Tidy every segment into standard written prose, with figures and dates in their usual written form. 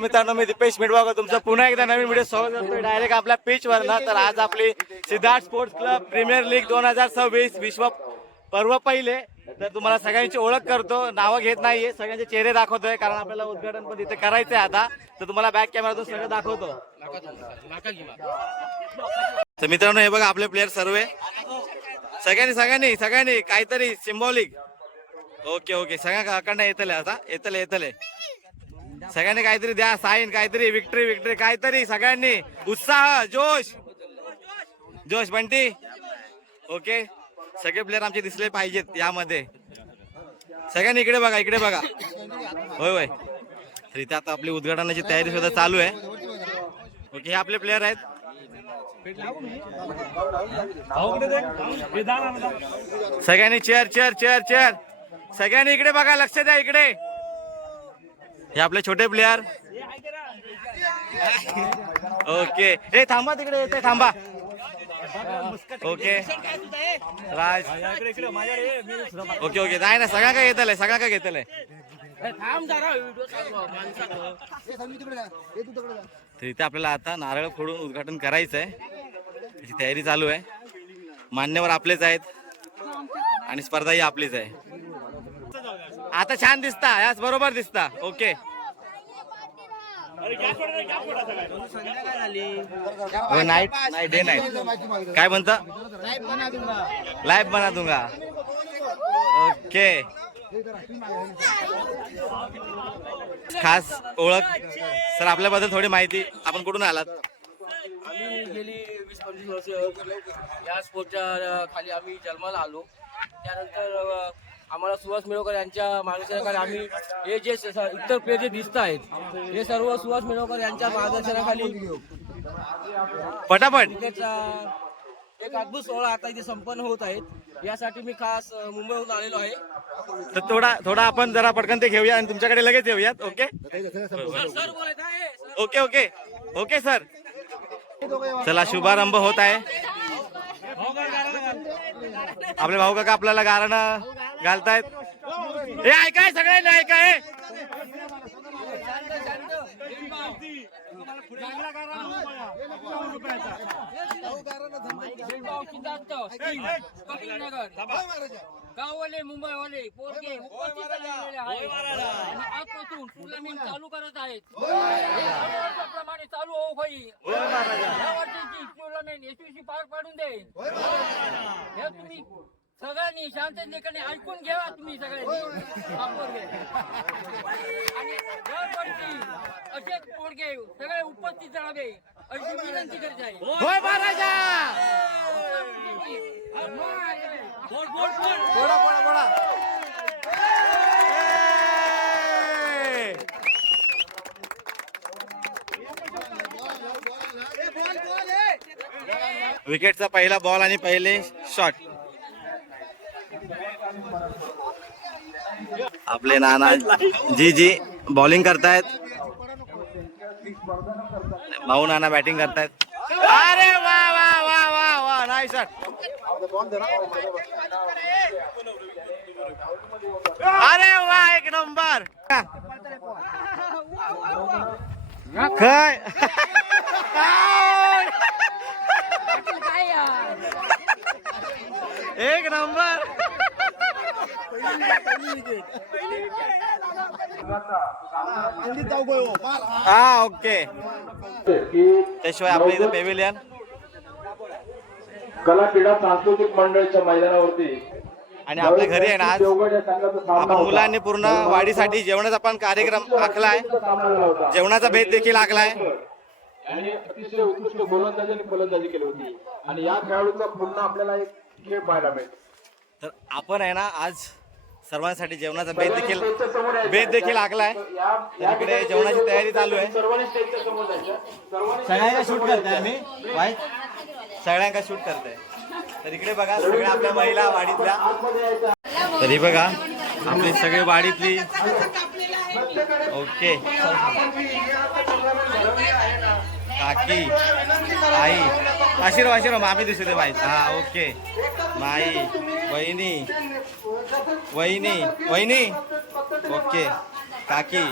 मित्रांनो, मी दीपेश मिडवाकर तुमचं पुन्हा एकदा नवीन व्हिडिओ स्वागत करतोय डायरेक्ट आपल्या पिच वर ना. तर आज आपली Siddharth sports club premier league 2026 विश्व पर्व पहिले. तर तुम्हाला सगळ्यांची ओळख करतो, नावं घेत नाहीये, सगळ्यांचे चेहरे दाखवतोय कारण आपल्याला उद्घाटन पण इथे करायचंय आता. तर तुम्हाला बॅक कॅमेरातून सगळं दाखवतो. तर मित्रांनो, हे बघा आपले प्लेयर सर्व सगळ्यांनी काहीतरी सिम्बॉलिक. ओके ओके, सगळ्यांकडनं येतले आता, येतले सगळ्यांनी काहीतरी द्या, साईन काहीतरी, विक्ट्री काहीतरी, सगळ्यांनी उत्साह, जोश बंटी. ओके, सगळे प्लेयर आमचे दिसले पाहिजेत यामध्ये. सगळ्यांनी इकडे बघा. होय. तर इथे आता आपली उद्घाटनाची तयारी सुद्धा चालू आहे. ओके, हे आपले प्लेयर आहेत. सगळ्यांनी चेअर सगळ्यांनी इकडे बघा, लक्ष द्या इकडे. हे आपले छोटे प्लेयर. ओके, हे थांबा तिकडे, येते थांबा. ओके राज. ओके नाही ना, सगळ्या काय घेतलंय. तर इथे आपल्याला आता नारळ फोडून उद्घाटन करायचंय, त्याची तयारी चालू आहे. मान्यवर आपलेच आहेत आणि स्पर्धा ही आपलीच आहे. आता छान दिसता, याच बरोबर दिसता. ओके, नाईट डे नाईट काय म्हणता, लाईव्ह बना दूंगा. ओके, खास ओळख सर, आपल्याबद्दल थोडी माहिती. आपण कुठून आलात? आम्ही गेली 20-25 वर्ष या स्पोर्टच्या खाली आम्ही जन्माला आलो. त्यानंतर आम्हाला सुहास मिळवकर यांच्या मार्गदर्शनाखाली आम्ही हे जे इतर प्लेयर जे दिसत आहेत, हे सर्व सुहास मिळवकर यांच्या मार्गदर्शनाखाली पटापट क्रिकेटचा एक अद्भुत सोहळा आता इथे संपन्न होत आहेत. यासाठी मी खास मुंबईहून आलेलो आहे. तर थोडा आपण जरा पटकन ते घेऊया आणि तुमच्याकडे लगेच येऊयात. ओके ओके सर, चला शुभारंभ होत आहे. आपले भाऊ काका आपल्याला गाणं घालतायत. हे ऐकाय, सगळ्यांनी ऐकाय. गाववाले मुंबईवाले पोरगे उपस्थित झालेले आहेत आणि आजपासून टुर्नामेंट चालू करत आहेत. प्रमाणे चालू हो भाई, या वर्षीची टुर्नामेंट यशस्वी पार पाडून दे. हे तुम्ही सगळ्यांनी शांततेने ऐकून घ्यावा. तुम्ही सगळ्यांनी आणि दरवर्षी असेच पोरगे सगळे उपस्थित राहावे अशी विनंती करत आहे. होय महाराजा. बोला. विकेटचा पहिला बॉल आणि पहिले शॉट. आपले नाना जी बॉलिंग करतायत, भाऊ नाना बॅटिंग करतायत. अरे वा नाईस शॉट. अरे वा, एक नंबर. काय एक नंबर. हा ओके. त्याशिवाय आपल्या इथे पेव्हिलियन कला क्रीडा सांस्कृतिक मंडळाच्या मैदानावरती आणि आपल्या घरी आहे ना आज आपण मुलांनी पूर्ण वाढीसाठी जेवणाचा पण कार्यक्रम आखलाय. जेवणाचा भेद देखील आखलाय आणि अतिशय उत्कृष्ट गोलंदाजी आणि फलंदाजी केली होती. आणि या खेळाडूचा पुन्हा आपल्याला एक खेळ पाहायला मिळेल. तर आपण आहे ना आज सर्वांसाठी जेवणाचा भेद देखील आखलाय. तर इकडे जेवणाची तयारी चालू आहे. सगळ्यांना शूट करताय आम्ही, सगळ्यांना शूट करताय. तर इकडे बघा सगळ्या आपल्या महिला वाडीतल्या. तरी बघा आपली सगळे वाडीतली. ओके, काकी, आई, आशीर्वाद मामी दिसू दे बाई. हा ओके, माई, वहिनी ओके, काकी.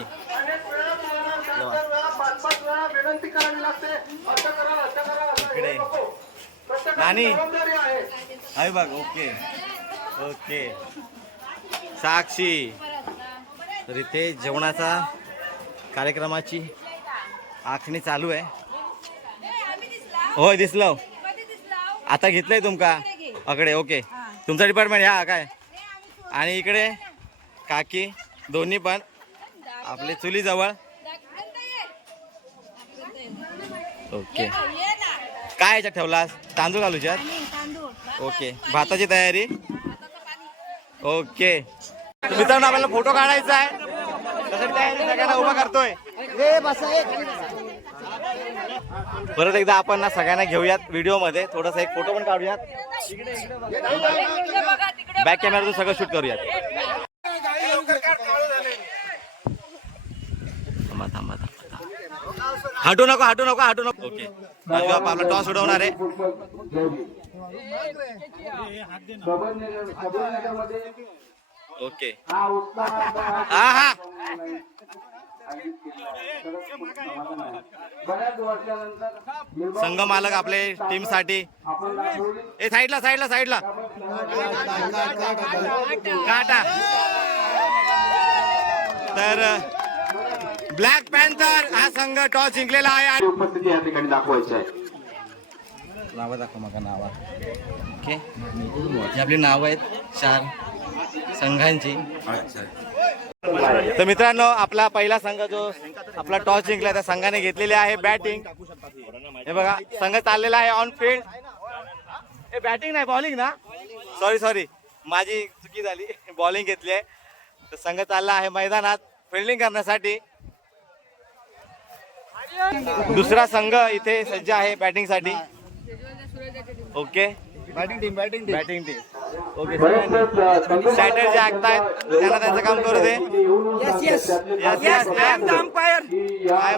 वेळा विनंती करावी लागते. असं करा असं करा असं इकडे. हे नको. प्रत्येकाची नानी. जबाबदारी आहे. आहे बघ. Okay okay. साक्षी. तर इथे जेवणाचा कार्यक्रमाची आखणी चालू आहे. होय दिसलं. आता घेतलंय तुमका अकडे. ओके तुमचा डिपार्टमेंट ह्या काय. आणि इकडे काकी दोन्ही पण आपले चुली जवळ. ओके काय याच्यात ठेवलास. तांदूळ घालूच्यात. ओके भाताची तयारी. ओके मित्रांनो आपल्याला फोटो काढायचा आहे. त्यासाठी तयारी सगळ्यांना उभा करतोय. परत एकदा आपण ना सगळ्यांना घेऊयात व्हिडिओ मध्ये. थोडासा एक फोटो पण काढूयात. बॅक कॅमेरातून सगळं शूट करूयात. थांबा थांबा थांबा. हटू नको हटू नको हटू नको. ओके आपला टॉस उडवणार आहे. ओके हा हा. संघ मालक आपले टीम साठी. ए साईडला साईडला साईडला काटा. तर ब्लॅक पॅन्थर हा संघ टॉस जिंकलेला आहे. उपस्थिती या ठिकाणी दाखवायची आहे. नावं दाखव मका नावा. ओके ही आपली नावं आहेत 4 संघांची. तर मित्रांनो आपला पहिला संघ जो आपला टॉस जिंकला त्या संघाने घेतलेली आहे बॅटिंग. हे बघा संघ चाललेला आहे ऑन फील्ड. हे बॅटिंग नाही बॉलिंग ना. सॉरी सॉरी माझी चुकी झाली. बॉलिंग घेतली आहे. तर संघ चालला आहे मैदानात फिल्डिंग करण्यासाठी. दुसरा संघ इथे सज्ज आहे बॅटिंग साठी. Okay batting team batting team. Okay strategy आखतायत त्यांना त्यांचं काम करू दे. Yes yes I am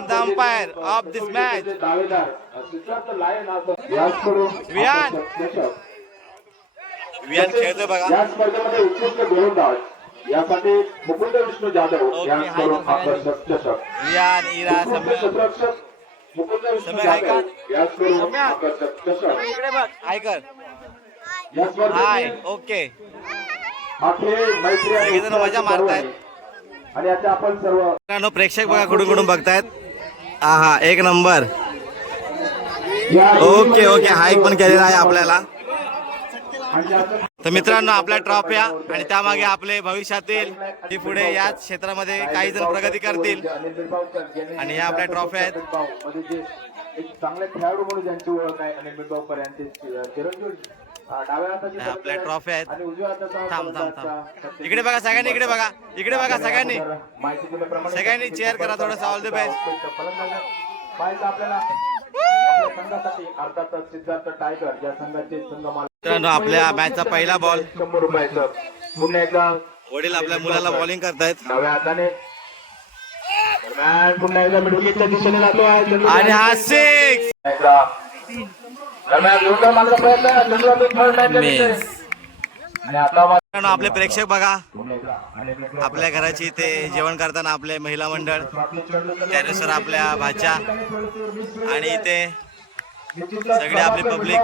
the umpire of this match. Viaan Viaan खेळतोय बघा. या स्पर्धेमध्ये उत्कृष्ट गोलंदाज यासाठी मुकुंद विष्णू जाधव यांच्याकडून आकर्षक चषक. वियान इरा क्षेत्ररक्षक मुकुंद विष्णू जाधव यांच्याकडून आकर्षक चषक. इकडे बघ आयकर. या हाय स्पर्धेत ओके. हा खेळ मैत्री आणि सगळेजण मजा मारतायत. आणि आता आपण सर्व मित्रांनो प्रेक्षक बघा कुठून कुठून बघतायत. हा एक नंबर. ओके ओके हाईक पण केलेला आहे आपल्याला. तर मित्रांनो आपल्या ट्रॉफ्या आणि त्यामागे आपले भविष्यातील ते पुढे याच क्षेत्रामध्ये काही जण प्रगती करतील. आणि ह्या आपल्या ट्रॉफ्या आहेत. एक चांगले खेळाडू म्हणून ज्यांची ओळख आहे अनिल मिटगावकर यांचे चिरंजीव डाव्या हाताचे आपल्या ट्रॉफ्या आहेत. आणि उजव्या हाताचा थांब थांब थांब. इकडे बघा सगळ्यांनी इकडे बघा इकडे बघा सगळ्यांनी माहिती दिल्याप्रमाणे सगळ्यांनी चेअर करा थोडंसं. All the best. फलंदाज पाहायचं आपल्याला आपल्या संघासाठी अर्थातच सिद्धार्थ टायगर या संघाचे संघ मित्रांनो आपल्या मॅचचा पहिला बॉल. 100 रुपयाचं. पुन्हा एकदा वडील आपल्या मुलाला बॉलिंग करतायत. डाव्या हाताने पुन्हा एकदा मिडविकेटच्या दिशेने जातो आहे. आणि हा 6 दरम्यान जोरदार मारण्याचा प्रयत्न चंद्रबाबू थर्ड मॅचच्या दिशेने. आणि आता मित्रांनो आपले प्रेक्षक बघा आपल्या घराची ते जेवण करताना आपले महिला मंडळ त्यानुसार आपल्या भाच्या आणि इथे सगळे आपले पब्लिक.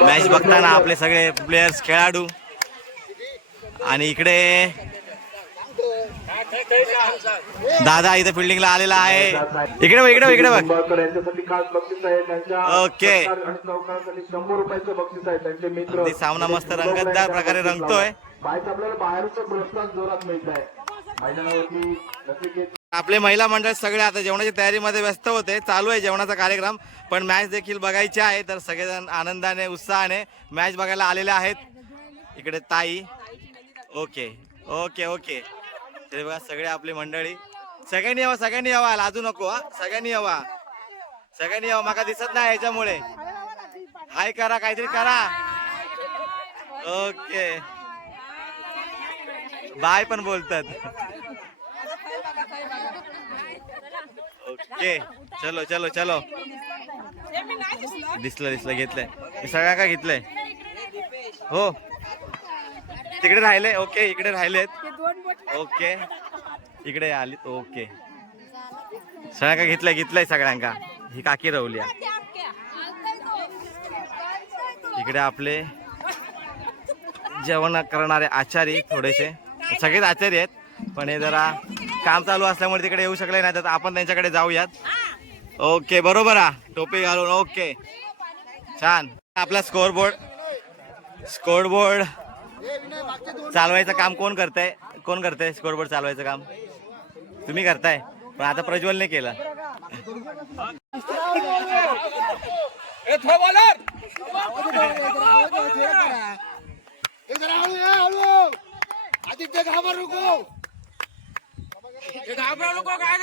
मॅच बघताना आपले सगळे प्लेयर्स खेळाडू. आणि इकडे दादा इथे फिल्डिंगला आलेला आहे. इकडे बघ इकडे बघ इकडे बघ. यांच्यासाठी खास बक्षीस आहे. त्यांच्या ओके. आणि चौकारासाठी 100 रुपयाचं बक्षीस आहे. त्यांचे मित्र अगदी सामना मस्त रंगतदार प्रकारे रंगतोय. बाहेर आपल्याला बाहेरचं प्रोत्साहन जोरात मिळत आहे. मैदानावरती नक्की आपले महिला मंडळ सगळे आता जेवणाच्या तयारीमध्ये व्यस्त होते. चालू आहे जेवणाचा कार्यक्रम. पण मॅच देखील बघायची आहे. तर सगळेजण आनंदाने उत्साहाने मॅच बघायला आलेले आहेत. इकडे ताई. Okay okay okay. ते बघा सगळे आपली मंडळी. सगळ्यांनी यावा सगळ्यांनी यावा. लाजू नको हा. सगळ्यांनी यावा सगळ्यांनी यावा. माका दिसत नाही याच्यामुळे. हाय करा काहीतरी करा. ओके बाय पण बोलतात. ओके चलो चलो चलो. दिसलं दिसलं घेतलंय. सगळ्या का घेतलंय. हो तिकडे राहिले. ओके इकडे राहिलेत. ओके इकडे आली ओके सगळ्यांका घेतलंय सगळ्यांका ही काकी रवल्या इकडे आपले जेवण करणारे आचारी थोडेसे सगळेच आचारी आहेत पण हे जरा काम चालू असल्यामुळे तिकडे येऊ शकले नाही तर आपण त्यांच्याकडे जाऊयात ओके बरोबर टोपी घालून ओके छान आपला स्कोरबोर्ड चालवायचं काम कोण करतंय स्कोरबोर्ड चालवायचं काम तुम्ही करताय पण आता प्रज्वलने केलं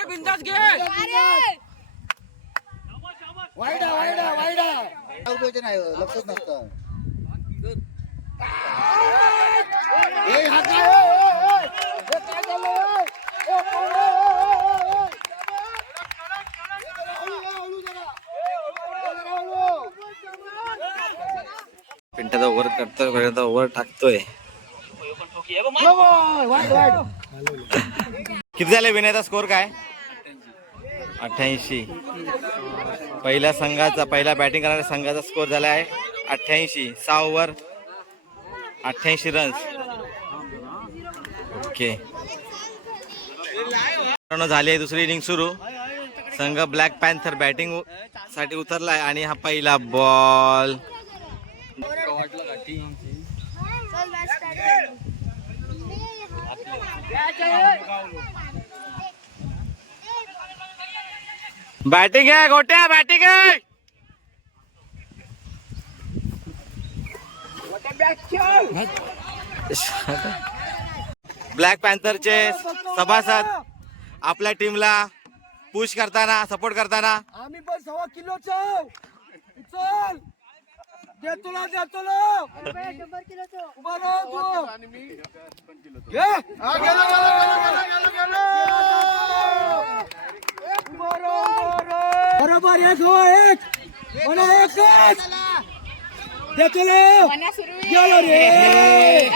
बिंदास घे लक्षच नसतं पिंटाचा ओव्हर करतोय ओव्हर टाकतोय किती झाले विनयचा स्कोर काय 88 पहिल्या बॅटिंग करणाऱ्या संघाचा स्कोर झाला आहे 88 6 ओव्हर 88 रन्स ओके झाली आहे दुसरी इनिंग सुरू संघ ब्लॅक पॅन्थर बॅटिंग साठी उतरलाय आणि हा पहिला बॉल बॅटिंग आहे गोट्या बॅटिंग आहे ब्लॅक पॅन्थरचे सभासद आपल्या टीमला पुश करताना सपोर्ट करताना आम्ही पण 1.5 किलोचं चल देतो बरोबर एक गेलो रे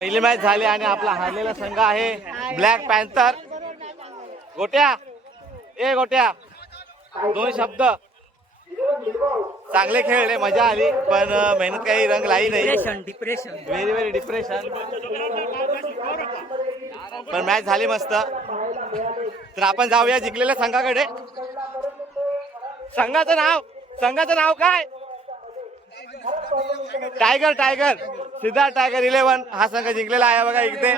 पहिली मॅच झाली आणि आपला हारलेला संघ आहे ब्लॅक पॅन्थर गोट्या दोन शब्द चांगले खेळले मजा आली पण मेहनत काही रंग लाई नाही डिप्रेशन व्हेरी डिप्रेशन पण मॅच झाली मस्त तर आपण जाऊया जिंकलेल्या संघाकडे संघाचं नाव काय टायगर सिद्धार्थ टायगर 11 हा संघ जिंकलेला आहे बघा इकडे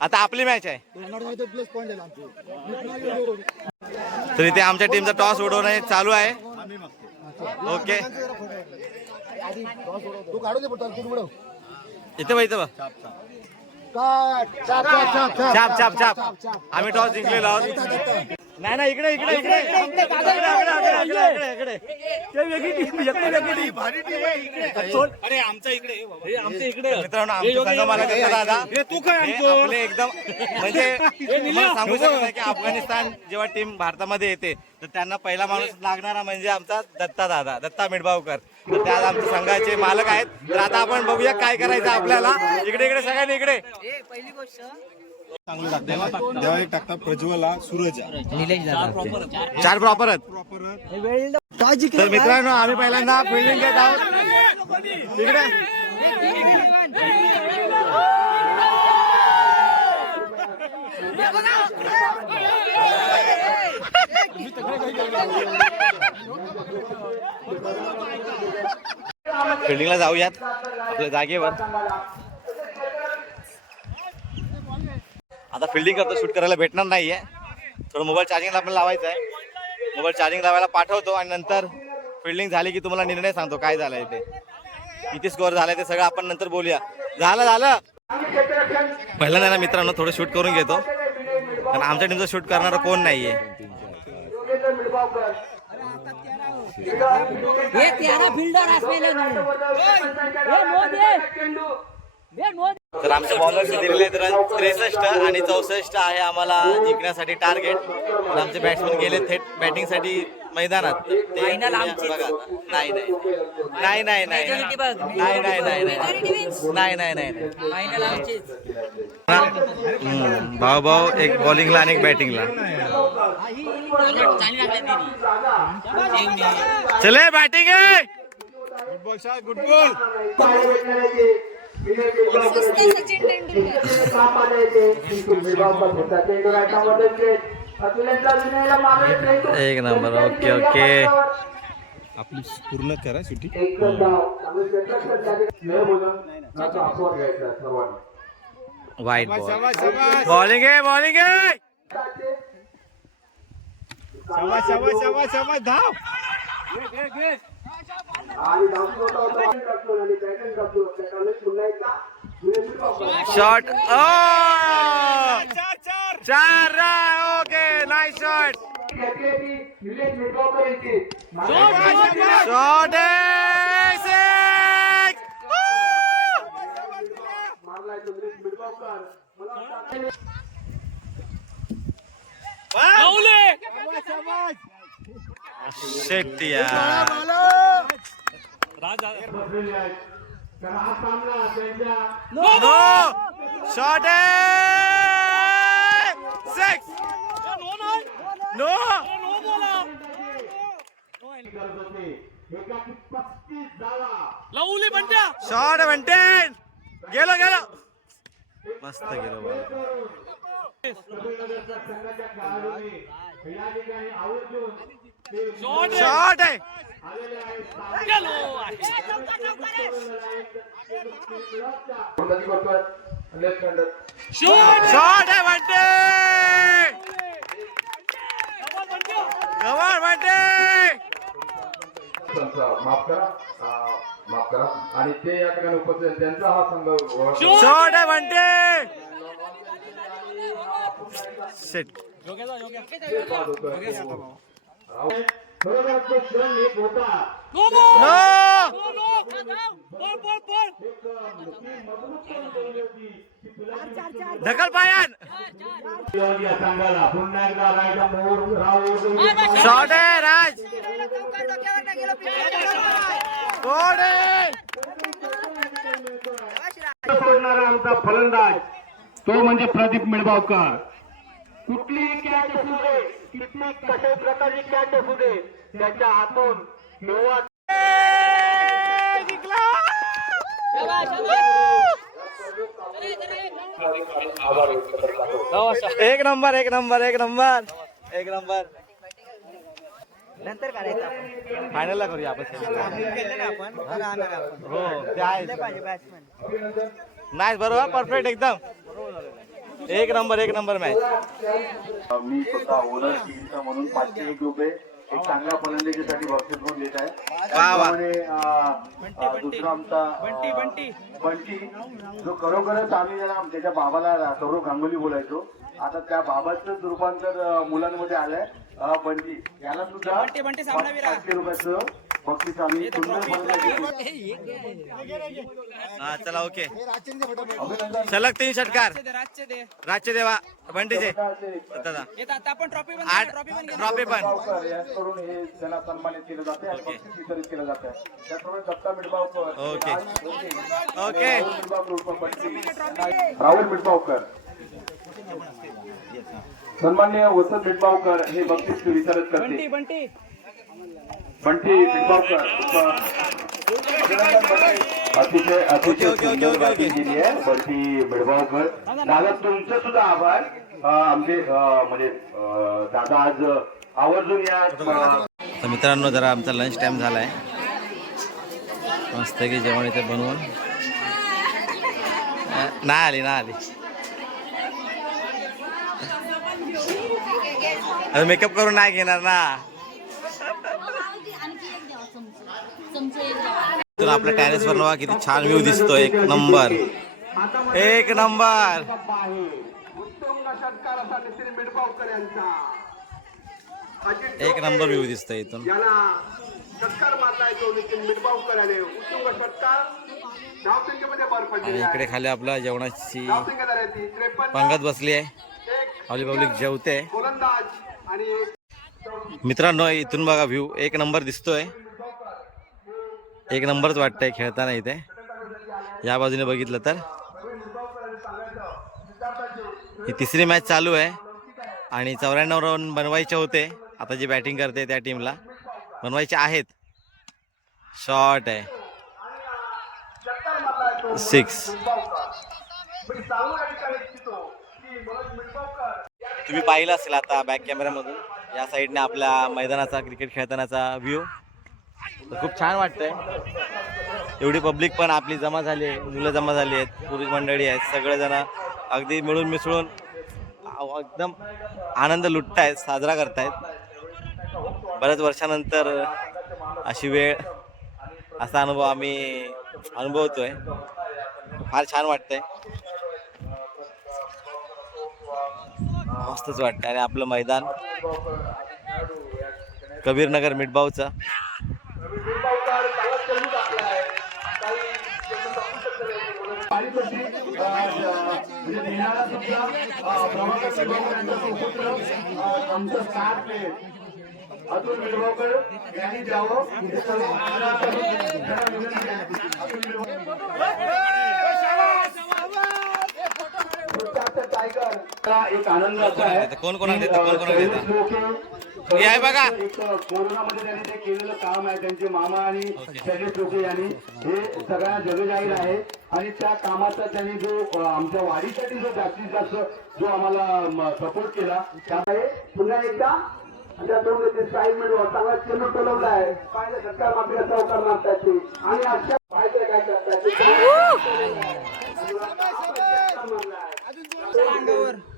आता आपली मॅच आहे तर इथे आमच्या टीमचा टॉस उडवणे चालू आहे ओके इथे बघ छाप आम्ही टॉस जिंकलेलो आहोत नाही इकडे मित्रांनो आमचा संघ मला दादा आपले एकदम म्हणजे सांगू शकत नाही की अफगाणिस्तान जेव्हा टीम भारतामध्ये येते तर त्यांना पहिला माणूस लागणारा म्हणजे आमचा दत्ता मिडबावकर तर त्या आमच्या संघाचे मालक आहेत तर आता आपण बघूया काय करायचं आपल्याला इकडे सगळ्यांनी इकडे जेव्हा एक टाकतात प्रज्वला सूरज चार प्रॉपर तर मित्रांनो आम्ही पहिल्यांदा फिल्डिंग घेत आहोत इकडे फिल्डिंगला जाऊयात आपल्या जागेवर आता फिल्डिंग करतो शूट करायला भेटणार नाहीये थोडं मोबाईल चार्जिंगला आपण लावायचं आहे मोबाईल चार्जिंग लावायला पाठवतो आणि नंतर फिल्डिंग झाली की तुम्हाला निर्णय सांगतो काय झालंय ते किती स्कोअर झालाय ते सगळं आपण नंतर बोलूया झालं पहिल्यांदा ना मित्रांनो थोडं शूट करून घेतो कारण आमच्या टीमचं शूट करणारं कोण नाहीये तर आमच्या बॉलर्स दिलेले आहेत रन 63 आणि 64 आहे आम्हाला जिंकण्यासाठी टार्गेट. तर आमचे बॅट्समन गेले थेट बॅटिंगसाठी मैदानात. ते बघा नाही नाही नाही नाही नाही नाही नाही नाही नाही भाऊ भाऊ एक बॉलिंगला आणि एक बॅटिंगला. चले बॅटिंग आहे. Good ball Shah, good ball. एक नंबर. Okay okay. आपली पूर्ण करा सुट्टी. वाईट बॉल. शाबाश शाबाश बॉलिंग आहे बॉलिंग आहे. शाबाश शाबाश शाबाश शाबाश धाव. शॉट. चार चार. चार run. Okay nice shot. Shot Shetty यार. No shot six. No shot म्हणते. गेलो गेलो. मस्त गेलो बॉल. शॉट आहे. शॉट आहे म्हणते. गवार म्हणते. माफ करा आणि ते या ठिकाणी उपस्थित आहेत. त्यांचा हा संघ शॉट आहे म्हणते. सेट. ढकल पायान. शॉट आहे राज. सोडणारा आमचा फलंदाज तो म्हणजे प्रदीप मिळबावकर. कुठलीही कॅच असू दे, किती कशाही प्रकारची कॅच असू दे, त्याच्या हातून मिळवा. एक नंबर एक नंबर एक नंबर एक नंबर. नंतर करायचं फायनलला करूया आपण. हो ते आहे. नाही बरोबर परफेक्ट एकदम. एक नंबर मॅच. मी स्वतः ओनर टीमचा म्हणून 501 रुपये एक चांगल्या फलंदाजीसाठी बक्षीस म्हणून देत आहे. त्याप्रमाणे दुसरा आमचा बंटी जो खरोखरच आम्ही त्याच्या बाबाला सौरव गांगुली बोलायचो. आता त्या बाबाचं रूपांतर मुलांमध्ये आलंय. बंटी याला सुद्धा 500 रुपयाचं बक्षीस आम्ही हा चला ओके. सलग 3 षटकार. राजचे देवा बंटीचे दादा. 8 ट्रॉफी पण करून हे त्यांना सन्मानित केलं जाते आणि बक्षीस वितरित केलं जातं. त्याचप्रमाणे दत्ता मिडबावकर ओके ओके. राहुल मिडबावकर सन्मान्य वसंत मिडबावकर हे बक्षीस वितरित करते. बंटी मिडबावकर अतिशय अतिशय सुंदर बातमी दिली आहे बंटी मिडबावकर. दादा तुमचं सुद्धा आभार. आमचे म्हणजे दादा आज आवर्जून या. तर मित्रांनो जरा आमचा लंच टाइम झालाय. मस्त की जेवण इथे बनवून नाही आली. मेकअप करून नाही घेणार ना. तर आपल्या टेरेस वर किती छान व्ह्यू दिसतो. एक नंबर एक नंबर. एक नंबर व्ह्यू दिसतोय इथून. षटकार मारलाय तो नितीन मिटबावकराने उत्तुंग षटकार धावसंख्येमध्ये भर आणि पडलेली आहे. इकडे खाली आपला जेवणाची धावसंख्या झाली ती 53. पंगत बसली आहे. एक आपली पब्लिक जेवते. गोलंदाज आणि मित्रांनो इथून बघा व्ह्यू एक नंबर दिसतोय. एक नंबरच वाटतंय खेळताना इथे. या बाजूने बघितलं तर ही तिसरी मॅच चालू आहे आणि 94 रन बनवायचे होते. आता जी बॅटिंग करते त्या टीमला बनवायचे आहेत. शॉट आहे 6. तुम्ही पाहिलं असेल आता बॅक कॅमेरामधून या साईडने आपल्या मैदानाचा क्रिकेट खेळतानाचा व्ह्यू खूप छान वाटतंय. एवढी पब्लिक पण आपली जमा झाली आहे. मुलं जमा झाली आहेत, पुरुष मंडळी आहेत, सगळेजण अगदी मिळून मिसळून एकदम आनंद लुटतायत, साजरा करतायत. बऱ्याच वर्षानंतर अशी वेळ असा अनुभव आम्ही अनुभवतोय. फार छान वाटतंय, मस्तच वाटतंय. आणि आपलं मैदान कबीरनगर मिठबावचं अतुल मिटबावकर यांनी द्यावं. एक आनंद असा आहे कोण कोणाला देतं, कोण कोणाला देतं हे आहे बघा. एक कोरोनामध्ये त्यांनी ते केलेलं काम आहे. त्यांचे मामा आणि शैलेश लोके यांनी हे सगळ्यांना जगजाहीर आहे. आणि त्या कामाचा त्यांनी जो आमच्या वाढीसाठी जो जास्तीत जास्त जो आम्हाला सपोर्ट केला त्यामुळे पुन्हा एकदा त्या 2 साईड मध्ये चांगला चिन्ह टोलवला आहे. पाहिलं सरकार मात्र चौकार मारताची आणि अशा पाहिजे काय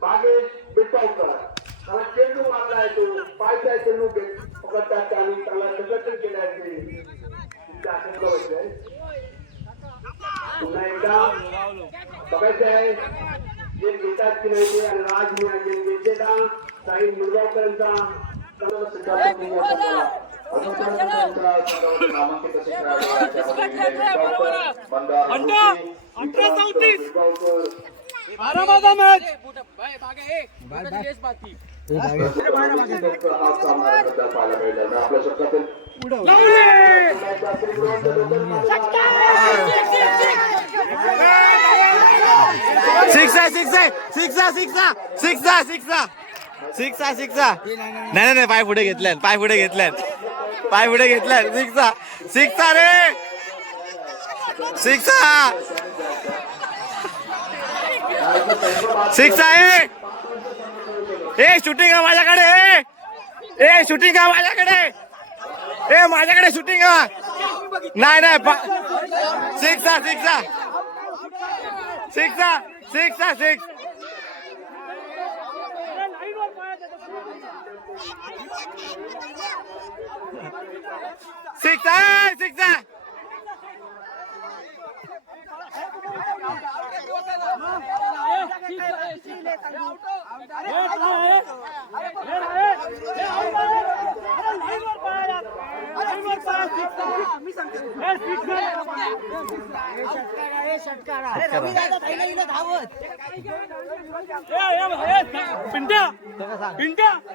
बागेश बिटावकर त्याला चेंडू मारलाय. तो पायचा चेंडू पकडतात आणि त्याला संघटन केलं आहे. पुन्हा एकदा बघायचं आहे जे घेतात की नाही आणि राज विजेता साई मुरगावकरांचा आपल्या शब्दातील नाही पाय पुढे घेतल्यात, पाय पुढे घेतल्यात, पाय पुढे घेतल्यात. सिक्सा रे, सिक्सा आहे. ए शूटिंग आहे माझ्याकडे, ए शूटिंग आहे माझ्याकडे, ए माझ्याकडे शूटिंग आहे. नाही सिक्सा.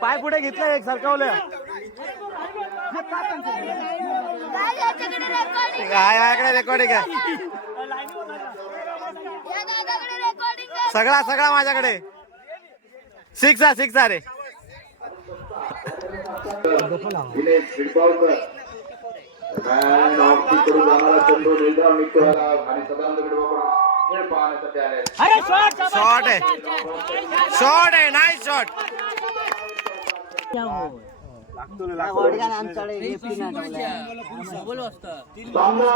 पाय पुढे घेतलं एक सरकवलं. माझ्याकडे रेकॉर्डिंग आहे सगळा माझ्याकडे. सिक्सा रे. दिनेश मिटबावकर करून जाणारा चंदू निर्धाव निघतो आणि सदानंद मिटबावकर खेळ पाहण्यासाठी आले. शॉट आहे नाईस शॉट. सामना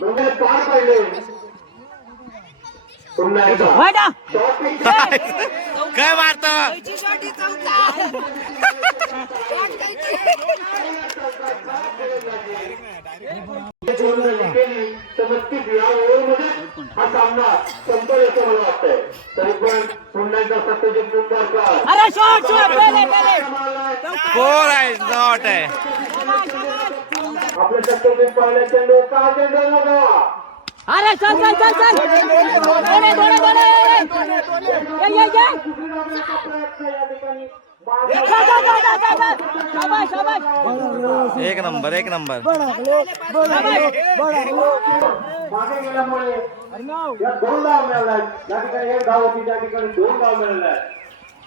दोघे पार पडले. पुन्हा एकदा काय मारत हा सामना संपल असं मला वाटतंय. तरी पण पुन्हा एकदा सत्यजित मुंबईकर फोर आहे, शॉट आहे. आपल्या शक्यते पहिला चेंडू का चेंडू लगावा अरे चल चल चल चल दोडे दोडे दोडे ये प्रयत्न या ठिकाणी शाबाश शाबाश एक नंबर एक नंबर. मागे गेल्यामुळे या 2 धाव मिळाल्या. या ठिकाणी 1 धाव होती, त्या ठिकाणी 2 धाव मिळाल्या.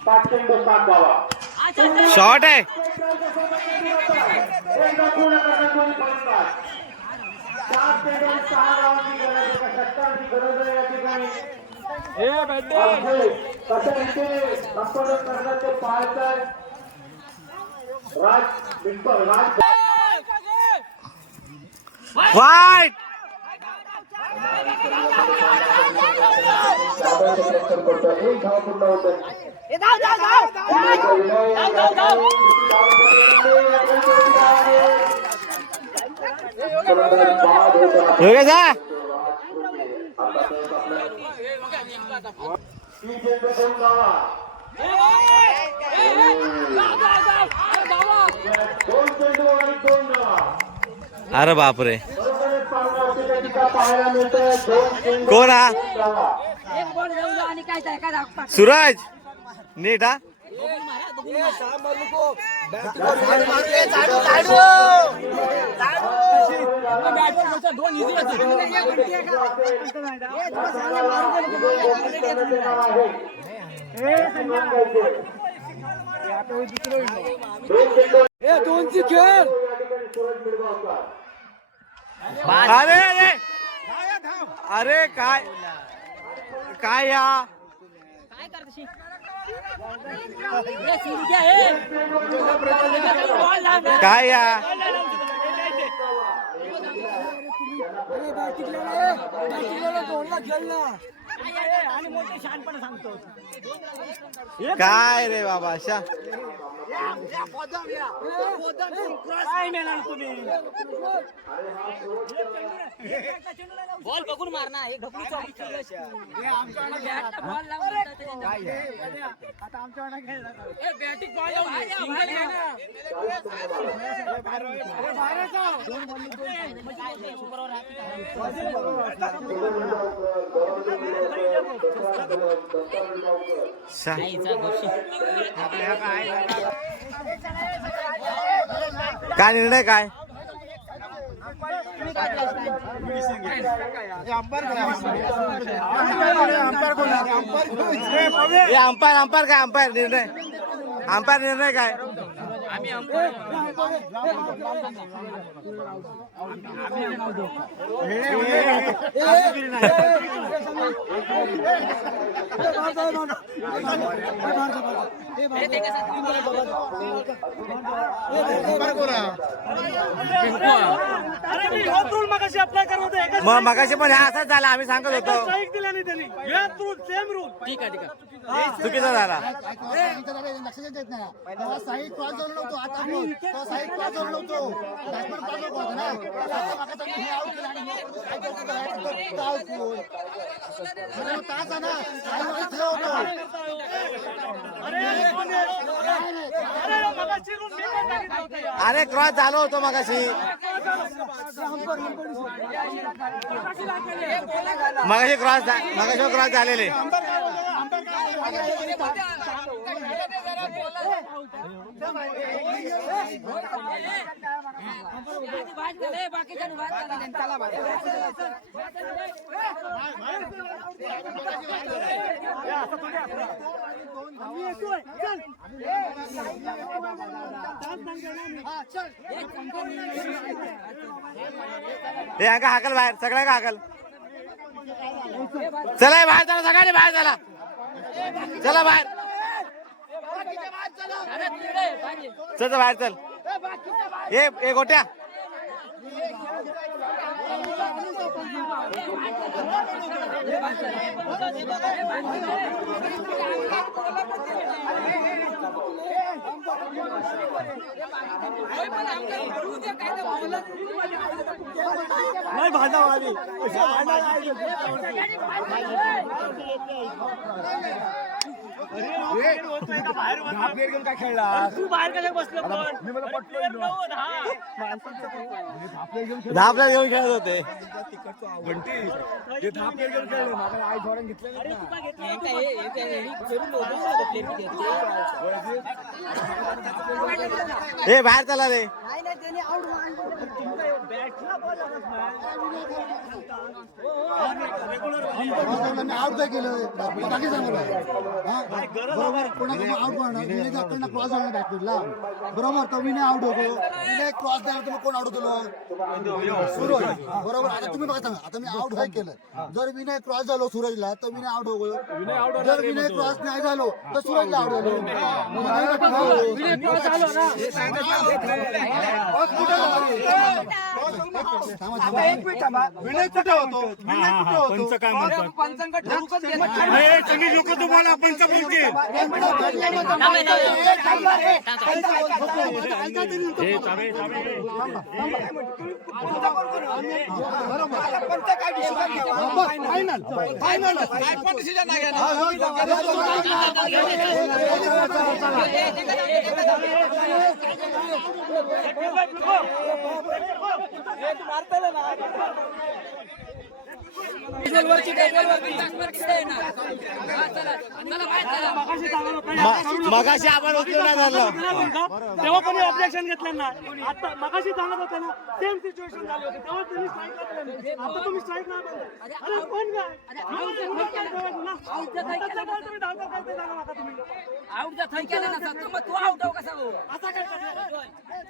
7 चेंडू 7 धावा. शॉर्ट आहे. एकदा पूर्ण करण्यात दोन्ही फलंदाज. 7 चेंडू 6 धावांची गरज आहे. षटकाराची गरज आहे या ठिकाणी. कशा रीतीने संपादन करण्याचे पाहायचंय. राज वाईट. एक धाव पूर्ण होतं. योगेश हा. तीन चेंडू 2 धावा. 2 चेंडू आणि 2 धावा. अरे बापरे. बरोबरच पाहिलं होते त्या ठिकाणी पाहायला मिळतंय. 2 चेंडू कोण हा? 2 धावा. आणि काय सूरज नीट हा. अरे अरे अरे काय काय या काय या काय रे बाबा अशा बॉल बघून मारना हे ढकलू काय निर्णय काय अंपायर अंपायर काय अंपायर निर्णय काय मग मगाशी पण हा असाच झाला आम्ही सांगत होतो चुकीचा झाला लक्षात येत नाही साईड क्रॉस झालो नव्हतो आता साईड क्रॉस झालो नव्हतो बॅट्समन पास होता ना हे आउट केला आणि तास आहे ना अरे क्रॉस झालो होतो मगाशी क्रॉस झालेले हे अंका हाकल बाहेर सगळ्या हाकल चला बाहेर चला सगळ्यांनी बाहेर चला चला बाहेर चल बाहेर चल ए गोट्या नाही भांडा आली काय खेळला तू बाहेर कशा बसलो पण दहा प्लेयर घेऊन खेळत होते. हे बाहेर चला रे. आउट काय केलं बाकी सांगू बरोबर कोणाकडून आउट होणार क्रॉस होणार बॅकफुटला बरोबर तो विनय आउट होतो विनय क्रॉस द्यायला तुम्ही कोण आउट होतो सूरज बरोबर. आता तुम्ही बघा सांगा आता मी आउट काय केलं जर विनय क्रॉस झालो सूरजला तर विनय आउट होतो जर विनय क्रॉस नाही झालो तर सूरजला आउट होतो. एक मिनिट थांबा. विनय कुठे होतो? विनय कुठे होतो? पंच काय म्हणतात? सगळी लोक तुम्हाला पंच बोलतील. मगाशी आपण उचलून नाही धरलं. तेव्हा कोणी ऑब्जेक्शन घेतलं नाही. आता मगाशी सांगत होते ना सेम सिच्युएशन झाली होती तेव्हा तुम्ही स्ट्राईक केलं. आता तुम्ही स्ट्राईक नाही बोलले. अरे पण काय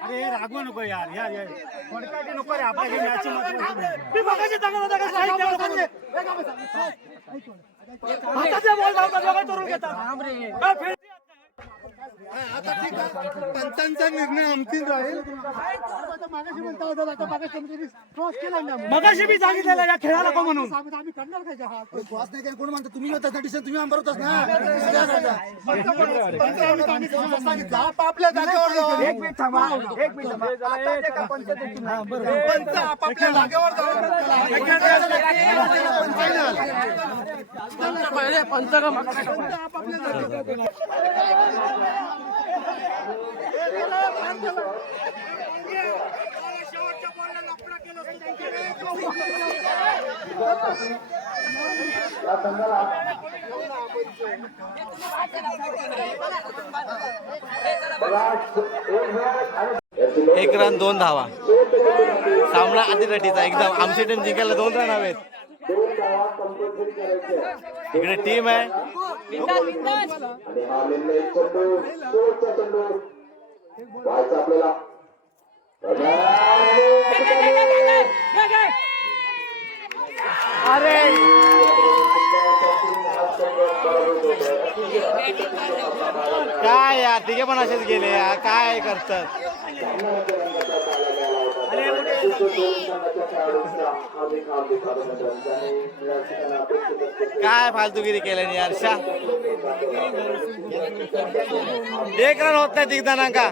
अरे रागवू नको यार यार यार कोणत्या नको रे आपल्या मॅच मी मगाशी सांगत होता का स्ट्राईक द्या लोकांनी. आता ते बॉल धावतात लोक तोडून घेतात. आता ठीक आहे पंचांचा निर्णय अंतिम राहील. मागाशी म्हणता होता आता मागाशी क्रॉस केला ना मगाशी मी सांगितलेलं या खेळाला को म्हणून आम्ही करणार काय क्रॉस नाही केला कोण म्हणतो तुम्ही म्हणता डिसिजन तुम्ही आम्हाला होताच ना. आपापल्या जागेवर एक मिनिट थांबा एक मिनिट पंच आपापल्या जागेवर एक रन 2 धावा. सामना अतिरटीचा एकदम. आमची टीम जिंकायला 2 रन हवेत. इकडे टीम आहे. अरे काय यार तिघे पण असेच गेले यार काय करतात. काय फालतूगिरी केल्याने यार शा. एक रन होत नाही दिग्दानांका.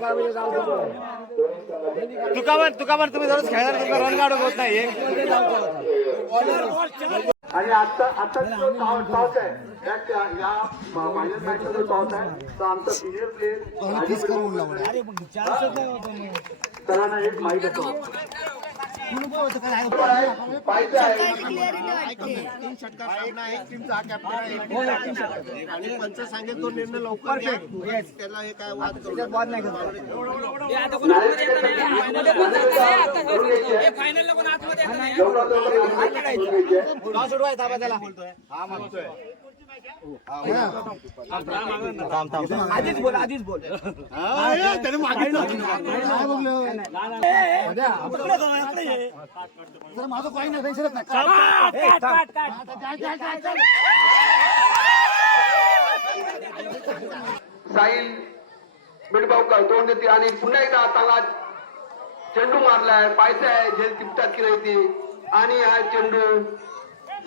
तुका पण तुम्ही दररोज खेळणार तुमचा रन काढून होत नाही. आणि आता जो टॉस आहे या फायनल मॅचचा जो टॉस आहे तर आमचा सिनियर प्लेयर सरांना एक माहिती असतो आणि पंच सांगेल तो निर्णय लवकर त्याला हे काय वाद आधीच बोल त्याने माझं काही नाही टेन्शनच नाही. साहिल मिडबावकर तोंड देते आणि पुन्हा एकदा चांगला चेंडू मारलाय. पायथा आहे झेल तिपटात की राहते आणि हा चेंडू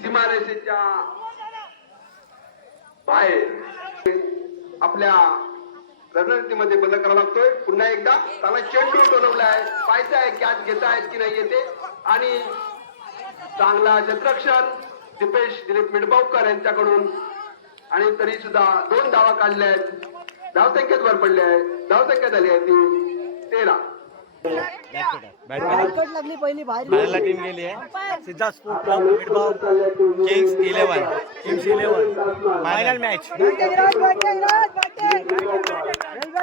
सीमारेषेच्या बाहेर आपल्या रणनीतीमध्ये बदल करावा लागतोय. पुन्हा एकदा चांगला चेंडू टोलवलाय. पायथा आहे कॅच घेता आहेत की नाही येते आणि चांगला क्षेत्ररक्षण दीपेश दिलीप मिडबावकर यांच्याकडून आणि तरी सुद्धा 2 धावा काढल्या आहेत. धावसंख्येत भर पडली आहे. धावसंख्या झाली आहे ती 13. फायनलला टीम गेली आहे Siddharth sport club Midgaon kings 11 final match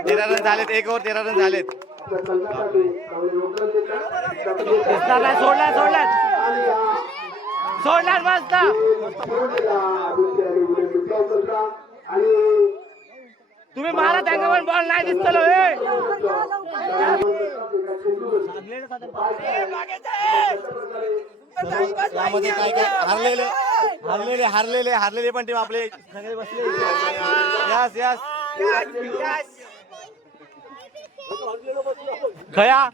13 run झालेत. 1 ओव्हर 13 रन झालेत. सोडला मस्त. तुम्ही मारा त्यांना पण बॉल नाही दिसतलो. यामध्ये काय काय हारलेले पण टीम आपले सगळे बसले. यस यस खया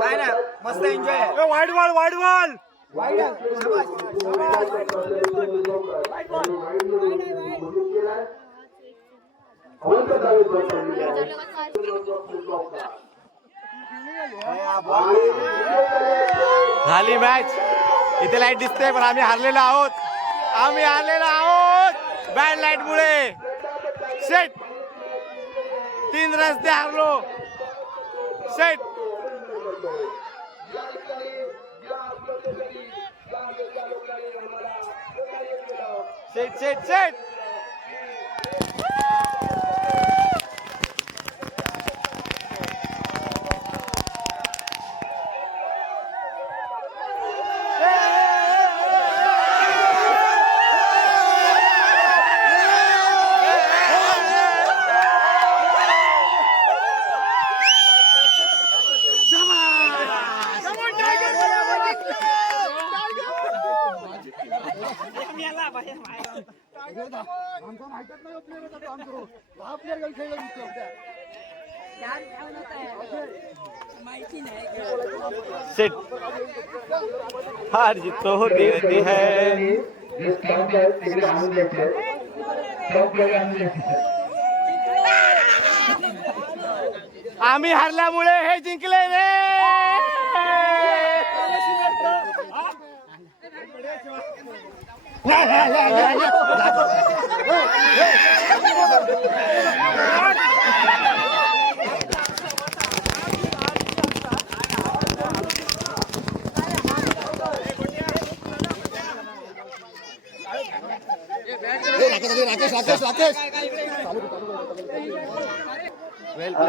काय ना मस्त एन्जॉय. वाईड बॉल झाली मॅच. इथे लाईट दिसते पण आम्ही हारलेलो आहोत. बॅड लाईट मुळे. सेट 3 रन ते हारलो. सेट सेट सेट सेट आमचा माहितच नाही प्लेअर काम करू. 10 प्लेअर घेऊन खेळले सेट. हार जीत तो होती रहती है. आम्ही हारल्यामुळे हे जिंकले रे.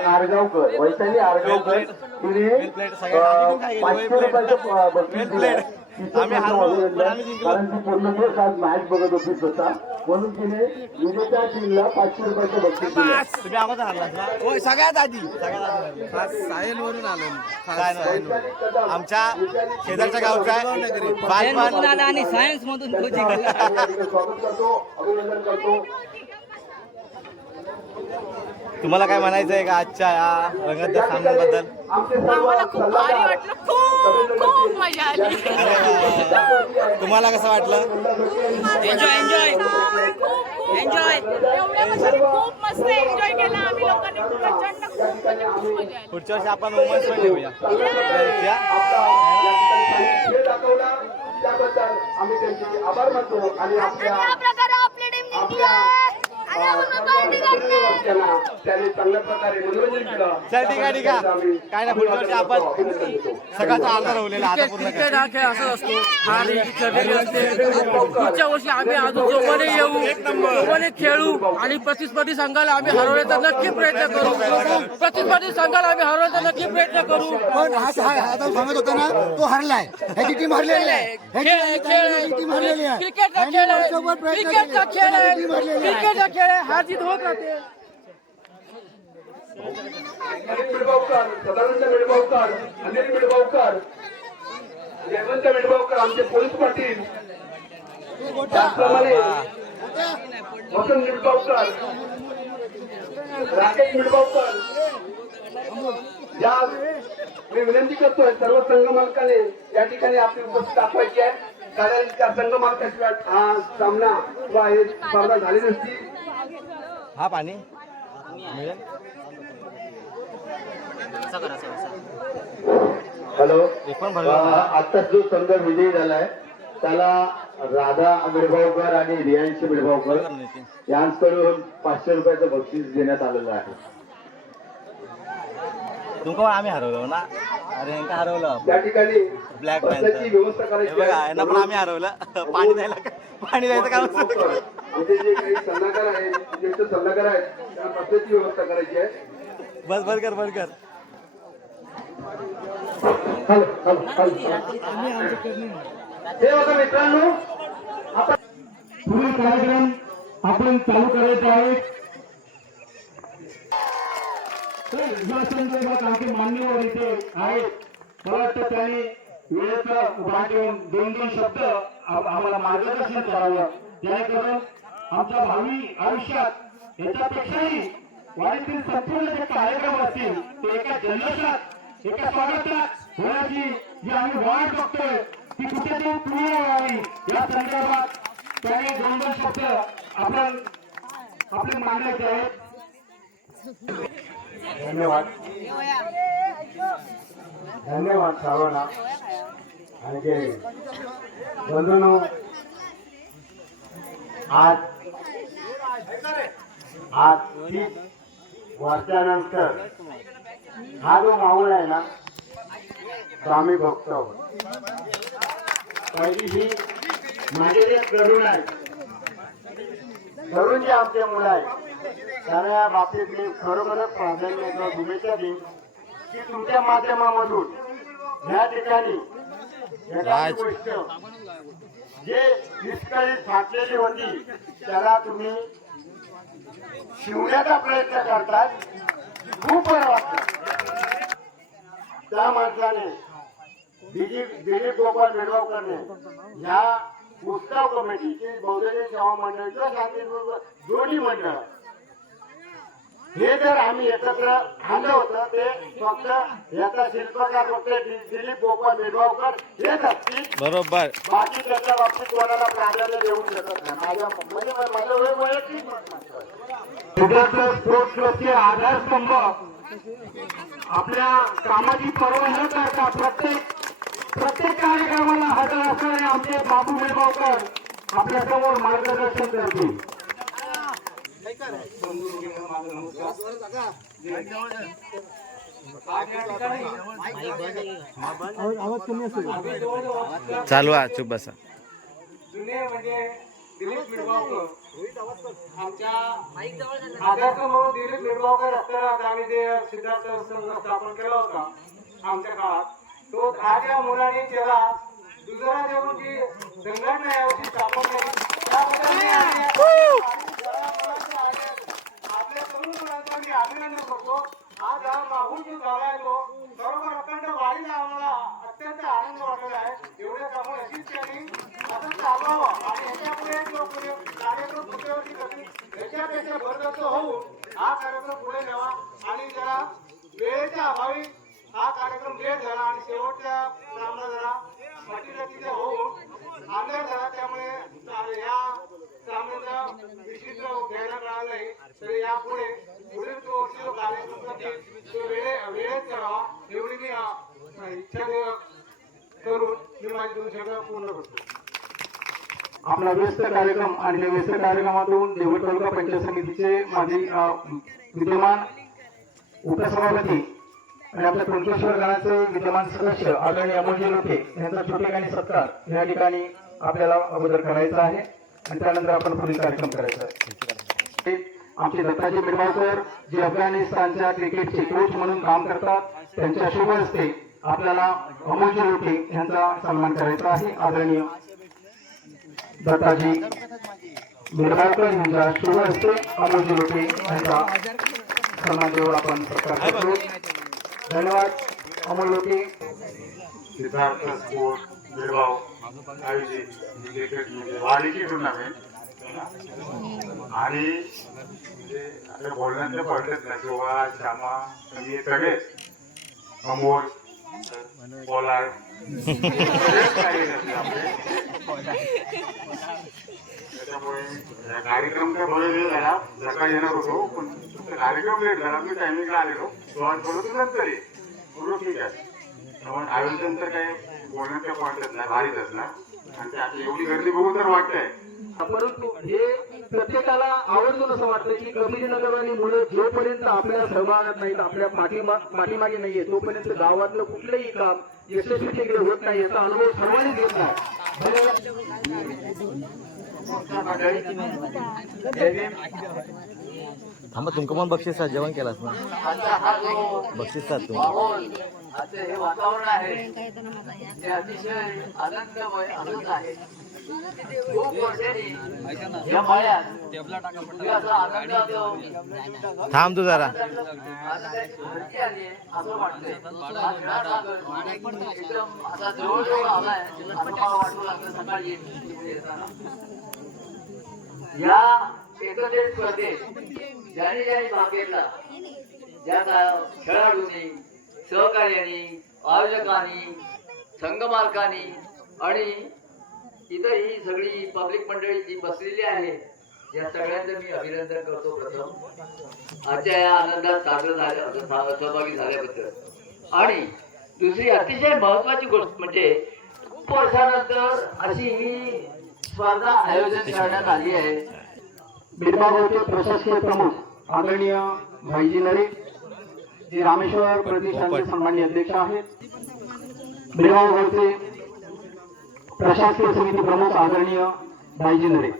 आरगावकर वैशाली आरगावकर तिने 500 रुपयाचं बक्षीस दिलं. कारण ती पूर्ण दिवस आज मॅच बघत होती स्वतः, म्हणून तिने विजेत्या टीमला 500 रुपयाचं बक्षीस दिलं. तुम्ही अगोदर हारला सगळ्यात आधी सायनवरून आलो. आमच्या शेजारच्या गावचा आणि सायन्स मधून स्वागत करतो, अभिनंदन करतो. तुम्हाला काय म्हणायचं आहे का आजच्या या रंगतदार सामन्याबद्दल? आम्हाला खूप भारी वाटलं. खूप मजा आली. तुम्हाला कसं वाटलं? एन्जॉय एवढ्या वर्षांनी खूप मस्त एन्जॉय केला आम्ही लोकांनी. प्रचंड खूप म्हणजे खूप मजा आली. पुढच्या वर्षी आपण वुमन्स पण ठेवूया. खेळ दाखवला त्याबद्दल आम्ही त्यांचे आभार मानतो. आणि या प्रकारे आपली टीम जिंकली आहे. आणि आपण पार्टी करतोय. त्याने चांगल्या प्रकारे मनोरंजन केलं. चल ठीक आहे काय ना पुढच्या वर्षी आपण सगळ्याचा आधार राहिलेला आता पूर्ण क्रिकेट हा खेळ असाच असतो. हार जीत ठरलेली असते. पुढच्या वर्षी आम्ही अजून जोमाने येऊ, जोमाने खेळू आणि प्रतिस्पर्धी संघाला आम्ही हरवण्याचा नक्की प्रयत्न करू. पण हा सांगत होता ना, तो हरलाय. ह्याची टीम हरलेली आहे. टीम हरलेली आहे. क्रिकेटचा खेळ आहे. क्रिकेटचा खेळ आहे. क्रिकेटचा खेळ आहे. हार जीत होत राहते. मिडबावकर, सदानंद मिडबावकर, अनिल मिडबावकर, जयवंत मिडबावकर, आमचे पोलीस पाटील, त्याचप्रमाणे वसंत मिडबावकर, राकेश मिडबावकर. या मी विनंती करतोय सर्व संघ मालकाने या ठिकाणी आपली उपस्थिती दाखवायची आहे. कारण त्या संघ मालकाशिवाय हा सामना किंवा हे स्पर्धा झाली नसती. हा पाणी मिळेल. हॅलो, एक पण भरलं आत्ताच जो संघ विजयी झालाय त्याला राधा मिळगावकर आणि रियांश मिळगावकर यांच्याकडून 500 रुपयाचं बक्षीस देण्यात आलेलं आहे. तुमका आम्ही हरवलो ना, अरे यांका हरवलं त्या ठिकाणी ब्लॅक बसायची व्यवस्था करायची बघा आहे. यांना पण आम्ही हरवलं. पाणी द्यायचं काम म्हणजे जे काही सल्लागार आहेत, ज्येष्ठ सल्लागार आहेत, त्यांना बसायची व्यवस्था करायची आहे. बस बंद कर. हे बघा मित्रांनो, पुढील कार्यक्रम आपण चालू करायचा आहे. तर या संदर्भात आमचे मान्यवर इथे आहेत. मला वाटतं त्यांनी वेळेचा उभा ठेवून 2 शब्द आम्हाला मार्गदर्शन करावं, जेणेकरून आमच्या भावी आयुष्यात याच्यापेक्षाही वाडीतील संपूर्ण जे कार्यक्रम असतील ते एका जल्लोषात, एका स्वागतात होण्याची जी आम्ही वाट बघतोय ती कुठेतरी पूर्ण व्हावी, या संदर्भात त्याने 2 शब्द आपण आपले मांडायचे आहेत. धन्यवाद सर्वांना. आणि बंधूंनो, आज 30 वर्षानंतर हा जो माहोल आहे ना, तो आम्ही बघतो. पहिली ही माझे जे तरुण आहे, तरुण जे आमचे मुलं आहे, त्यांना या बाबतीत मी खरोखरच प्राधान्य किंवा शुभेच्छा देईन की तुमच्या माध्यमामधून या ठिकाणी एखादी गोष्ट जे विस्कळीत फाटलेली होती त्याला तुम्ही शिवण्याचा प्रयत्न करतात. खूप बरं वाटतं. त्या माणसाने दिलीप गोपाळ मिळगावकरने ह्या उत्सव कमिटीची, बौद्धिक सेवा मंडळीचं, दोन्ही मंडळ हे जर आम्ही एकत्र आणलं होतं, ते फक्त याचा शिल्पकार फक्त दिलीप गोपाळ मिळगावकर हेच असतील. बरोबर. बाकी त्याच्या बाबतीत कोणाला प्राधान्य देऊ शकत नाही. माझं वैयक्तिक स्पोर्ट्स क्लबचे आधारस्तंभ आपल्या कामाची पर्वा न करता प्रत्येक कार्यक्रमाला हजर असणारे आमचे बाबू मिळगावकर आपल्या समोर मार्गदर्शन करतील. चालू आहे, चुप बसा. जुने म्हणजे दिलीप मिळगावकर आमच्या आदर्श म्हणून दिलीप मिळगावकर असताना आम्ही जे सिद्धार्थ संघ स्थापन केला होता आमच्या काळात, तो आज या मुलांनी त्याला दुसरा देऊन जी संघटना यावर्षी स्थापन केली, त्याबद्दल मी आपल्या तरुण मुलांचं मी अभिनंदन करतो. आज हा माहूल जो झाला आहे तो बरोबर अखंड वाढीला आम्हाला अत्यंत आनंद वाटलेला आहे. एवढे कामं अशीच त्यांनी असं चालवावं आणि ह्याच्यापुढे जो कार्यक्रम पुढच्या वर्षी करतील ह्याच्यापेक्षा भरदस्त होऊन हा कार्यक्रम पुढे न्यावा. आणि जरा वेळेच्या अभावी हा कार्यक्रम लेट झाला आणि शेवटच्या सामना जरा मटीला होऊन आंदोलन झाला, त्यामुळे या सामन्याचा निश्चित घ्यायला मिळाला नाही. तर यापुढे पुढील जो कार्यक्रम करतील तो वेळेत करावा एवढी मी इच्छा करून मी माझी 2 शब्द पूर्ण करतो. आपला व्यस्त कार्यक्रम आणि त्या व्यस्त कार्यक्रमातून देवगड तालुका पंचायत समितीचे माजी विद्यमान उपसभापती आणि आपल्या कुंकेश्वर गणाचे विद्यमान सदस्य आदरणीय अमोलजी लोटे यांचा छोटेखानी सत्कार या ठिकाणी आपल्याला अगोदर करायचा आहे आणि त्यानंतर आपण पुढील कार्यक्रम करायचा आहे. आमचे दत्ताजी मिळगावकर जे अफगाणिस्तानच्या क्रिकेटचे कोच म्हणून काम करतात, त्यांच्या शुभ हस्ते आपल्याला अमोलजी लोटे यांचा सन्मान करायचा आहे. आदरणीय दत्ताजी मिळगावकर यांच्या शुभ हस्ते अमोलजी लोटे यांचा सन्मान देऊन आपण सत्कार करतो. धन्यवाद अमोल लोटे. सिद्धार्थ स्पोर्ट्स बेळगाव आयोजित क्रिकेट म्हणजे वाडीची टुर्नामेंट आणि आपल्या बोलण्यातले पडलेच ना, किंवा श्यामा संगीत सगळेच अमोल पोलार्ड त्याच्यामुळे कार्यक्रम काय बरं वेळ झाला. सकाळी येणार होतो पण कार्यक्रम लेट झाला. मी टायमिंगला आलेलो बोलतो नंतर ये बोलू ठीक आहे. पण आयोजन तर काही बोलण्याच्या पॉईंटच नाही, भारीच असणार. आणि आता एवढी गर्दी बघून तर वाटतंय, परंतु हे प्रत्येकाला आवर्जून असं वाटतं की कबीर नगरवाली मुलं जोपर्यंत आपल्या सहभागात नाहीत, आपल्या पाठीमागे नाहीये, तोपर्यंत गावातलं कुठलंही काम यशस्वी तिकडे होत नाही, याचा अनुभव सर्वांनी घेतला. थांबा, तुमचं पण बक्षीस जेवण केलास ना, बक्षीस तुम्ही. आता हे वातावरण आहे ते अतिशय आनंदमय आनंद आहे. खूप वर्षांनी या मळ्यात असा आनंदाचं थांब तू जरा. धरती आली आहे असं वाटतंय. हा निळासागर एकदम असा जवळजवळ आलाय असं मला वाटू लागलं सकाळी येताना. या एकत्रित स्पर्धेत ज्याने भाग घेतला, ज्या खेळाडूंनी, सहकार्याने, आयोजकांनी, संघमालकांनी आणि इतर ही सगळी पब्लिक मंडळी जी बसलेली आहे, या सगळ्यांचं मी अभिनंदन करतो प्रथम आजच्या या आनंदात सहभागी झाल्याबद्दल. आणि दुसरी अतिशय महत्वाची गोष्ट म्हणजे खूप वर्षानंतर अशी ही स्पर्धा आयोजन करण्यात आली आहे. बिरबागावचे प्रशासकीय प्रमुख आदरणीय भाईजी नरे, जे रामेश्वर प्रतिष्ठानचे सन्माननीय अध्यक्ष आहेत. बिरबाव गावचे प्रशासकीय समिती प्रमुख आदरणीय भाईजी नरे.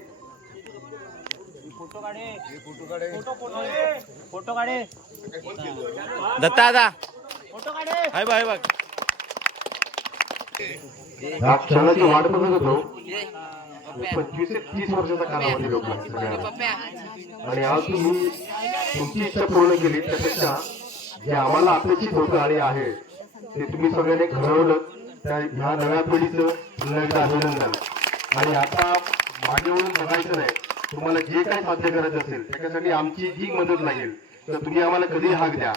दत्ता दादा हाय बघ, हाय बघ. या क्षणाची वाट बघत होतो. 25 ते 30 वर्षाचा कालावधी लोकला सगळ्यांना, आणि आज तुम्ही तुमची इच्छा पूर्ण केली. त्यापेक्षा जे आम्हाला अपेक्षित होतं आणि आहे ते तुम्ही सगळ्यांनी घडवलं. त्या ह्या नव्या पिढीचं पुन्हा एकदा अभिनंदन. आणि आता मागे वळून बघायचं नाही, तुम्हाला जे काही साध्य करायचं असेल त्याच्यासाठी आमची जी मदत लागेल तर तुम्ही आम्हाला कधी हाक द्या,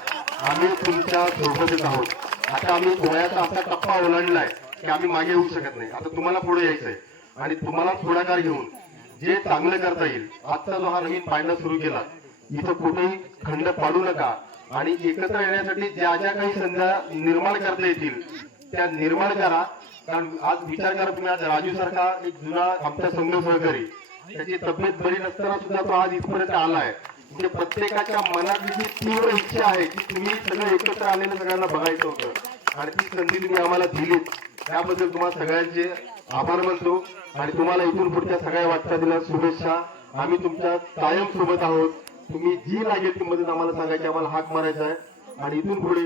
आम्ही तुमच्या सोबतच आहोत. आता आम्ही वयाचा असा टप्पा ओलांडलाय की आम्ही मागे येऊ शकत नाही. आता तुम्हाला पुढे यायचंय आणि तुम्हाला पुढाकार घेऊन जे चांगलं करता येईल. आजचा जो हा नवीन पायंडा सुरू केला, इथं कुठेही खंड पाडू नका आणि एकत्र येण्यासाठी ज्या ज्या काही संधी निर्माण करता येतील त्या निर्माण करा. कारण आज विचार करा तुम्ही, आज राजू सारखा एक जुना आमचा संघ सहकारी, त्याची तब्येत बरी नसताना सुद्धा तो आज इथपर्यंत आलाय. म्हणजे प्रत्येकाच्या मनातली जी तीव्र इच्छा आहे की तुम्ही सगळं एकत्र आलेलं सगळ्यांना बघायचं होतं आणि ती संधी तुम्ही आम्हाला दिलीत, त्याबद्दल तुम्हाला सगळ्यांचे आभार मानतो. आणि तुम्हाला इथून पुढच्या सगळ्या वाटचालीला शुभेच्छा. आम्ही तुमच्या कायम सोबत आहोत. तुम्ही जी लागेल ती मदत आम्हाला सांगायची, आम्हाला हाक मारायचा आहे. आणि इथून पुढे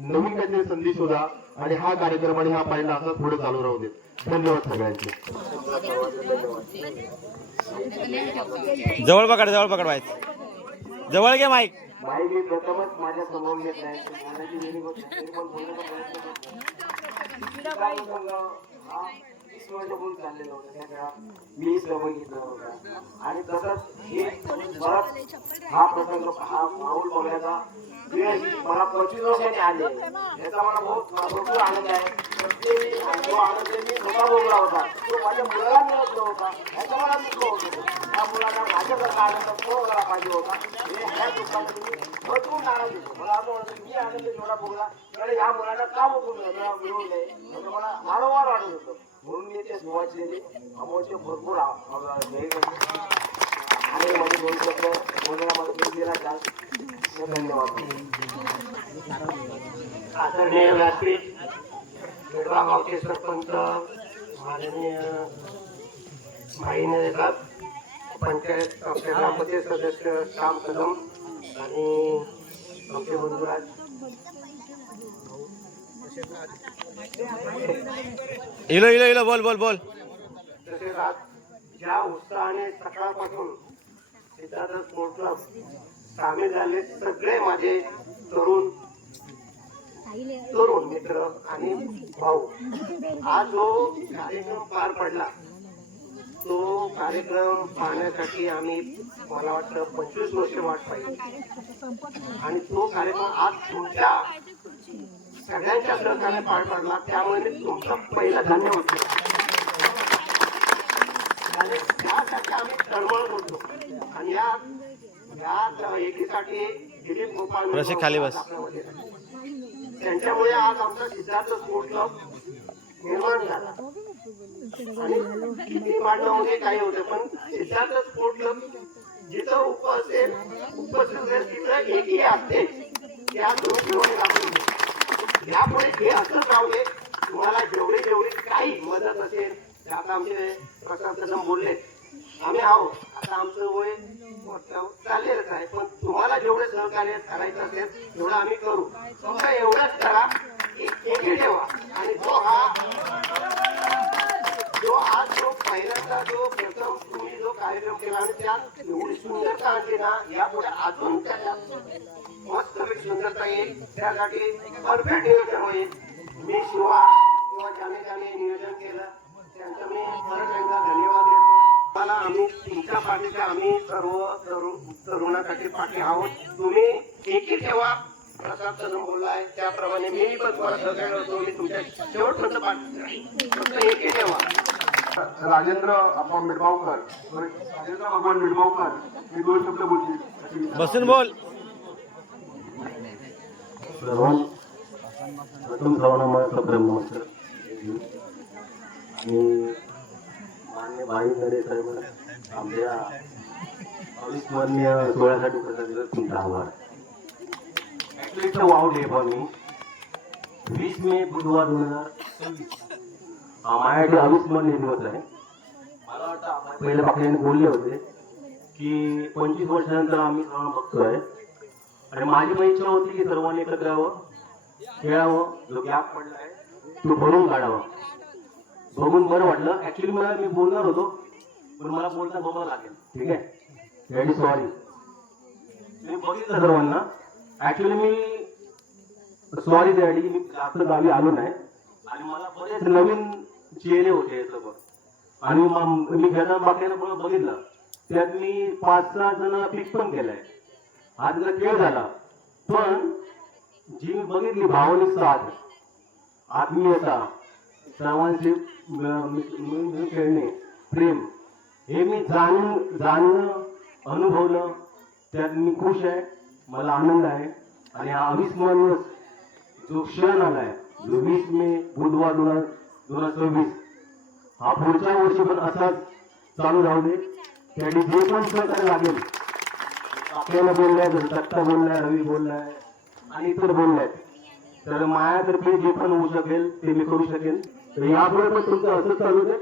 नवीन काहीतरी संधी शोधा आणि हा कार्यक्रम आणि हा पाहिला असा पुढे चालू राहू देत. धन्यवाद सगळ्यांचे. जवळ पकड, जवळ पकड माईक, जवळ घे माईक. माईक मी प्रथमच माझ्या समोर घेत नाही. चाललेलं होतं त्या काळात मी बघितलं होतं. आणि तसंच हे हा प्रसंग, हा माहोल बघण्याचा वेळ मला 25 वर्षांनी आले, याचा मला भरपूर आनंद आहे. जो आनंद मी स्वतः भोगला होता तो माझ्या मुलाला मिळत नव्हता, याचा मला दुःख होत होतं. त्या मुलाला माझ्यासारखा आनंद भोगायला पाहिजे होता. हे ह्या दुःखाने तुम्ही भरपूर आनंद देतो. मला असं वाटतं मी आनंद जेवढा भोगला तर ह्या मुलांना का मिळवून नये असं मला वारंवार वाटत होतं. म्हणून मी ते सुवाचलेले अमोलचे भरपूर आणि माझे दोन शब्द बोलण्याला मला दिला जाल. धन्यवाद. आदरणीय व्यासपीठ, बेडवा गावचे सरपंच माननीय भाईने पंचायत आमचे ग्रामपंचायत सदस्य श्याम कदम आणि आमचे बंधुराज इलो इलो इलो बोल बोल बोल. तसेच आज ज्या उत्साहाने सकाळपासून सिद्धार्थ स्पोर्ट क्लब सामील झाले सगळे माझे तरुण मित्र आणि भाऊ. हा जो कार्यक्रम पार पडला तो कार्यक्रम पाहण्यासाठी आम्ही मला वाटतं 25 वर्ष वाट पाहिली आणि तो कार्यक्रम आज तुमच्या सगळ्यांच्या सहकार्याने पार पडला. त्यामुळे मी तुमचा पहिला धन्यवाद आणि त्यासाठी आम्ही तळमळत होतो. आणि या एकीसाठी दिलीप गोपाळ खाली बस. त्यांच्यामुळे आज आमचा सिद्धार्थ स्पोर्ट क्लब निर्माण झाला. आणि किती वाढण्यामध्ये काही होतं, पण सिद्धार्थ स्पोर्ट क्लब जिथं उपस्थित असेल तिथं एकही असते त्या दोन यापुढे हे असंच राहू दे. तुम्हाला जेवढी जेवढी काही मदत असेल, आता आमचे प्रसाद कदम बोलले, आम्ही आहोत, आता आमचं वय चाललेलंच आहे, पण तुम्हाला जेवढे सहकार्य करायचं असेल तेवढं आम्ही करू. फक्त एवढंच करा की एकी ठेवा. आणि जो पहिल्यांदा जो प्रथम तुम्ही जो कार्यक्रम केला आणि त्यात एवढी सुंदरता आणली ना, यापुढे अजून त्याच्यात मस्त सुंदरता येईल. त्यासाठी परफेक्ट नियोजन होईल. मी शिवा ज्याने नियोजन केलं त्यांचं मी परत एकदा धन्यवाद देतो. मला आम्ही तुमच्या पाठीचे आम्ही सर्व तरुणासाठी पाठी आहोत. तुम्ही एकी ठेवा. प्रसाद कदम बोललाय त्याप्रमाणे मी पण तुम्हाला सहकार्य होतो. मी तुमच्या शेवटपर्यंत पाठी राहील. फक्त एकी ठेवा. राजेंद्र आपण मिडबावकर, राजेंद्र भगवान मिडबावकर, मी 2 शब्द बोलतील. बसून बोल. प्रथम सर्वांना माझा प्रेम नमस्कार. आणि मान्य भाई नरे साहेब आमच्या अविस्मरणीय सोहळ्यासाठी प्रसाद तुमचा आभार. ऍक्च्युली वाव डे पण मी 20 मे बुधवार 2024 माझ्यासाठी अविस्मरणीय दिवस आहे. मला वाटतं आपण पहिल्या पाकळ्याने बोलले होते की 25 वर्षानंतर आम्ही सर्वांना बघतोय आणि माझी पण इच्छा होती की सर्वांनी एकत्र यावं, खेळावं, जो गॅप पडलाय तो भरून काढावा. बघून बरं वाटलं. ऍक्च्युली मी बोलणार होतो पण मला बोलता बघावं लागेल. ठीक आहे, व्हेरी सॉरी. मी बघितलं सर्वांना. ऍक्च्युली मी सॉरी त्यासाठी की मी जास्त गावी आलो नाही आणि मला बरेच नवीन चेहरे होते सगळं. आणि मी खेळताना बाकीनं बघितलं त्यात मी 5-6 जण पिक पण केलाय. हा त्याचा खेळ झाला, पण जी मी बघितली भावनिक साथ, आत्मीयता, सर्वांचे खेळणे, प्रेम, हे मी जाणलं अनुभवलं. त्यात मी खुश आहे, मला आनंद आहे. आणि हा अविस्मरणीय जो क्षण आलाय, जो 20 मे बुधवार 2024, हा पुढच्या वर्षी पण असाच चालू राहू दे. त्यासाठी जे पण सहकार्य लागेल, आपल्याला बोललाय, दत्ता बोललाय, रवी बोललाय आणि इतर बोललाय, तर माझ्यातर्फे जे पण होऊ शकेल ते मी करू शकेन. तर यापुढे पण तुमचं असंच चालू दे.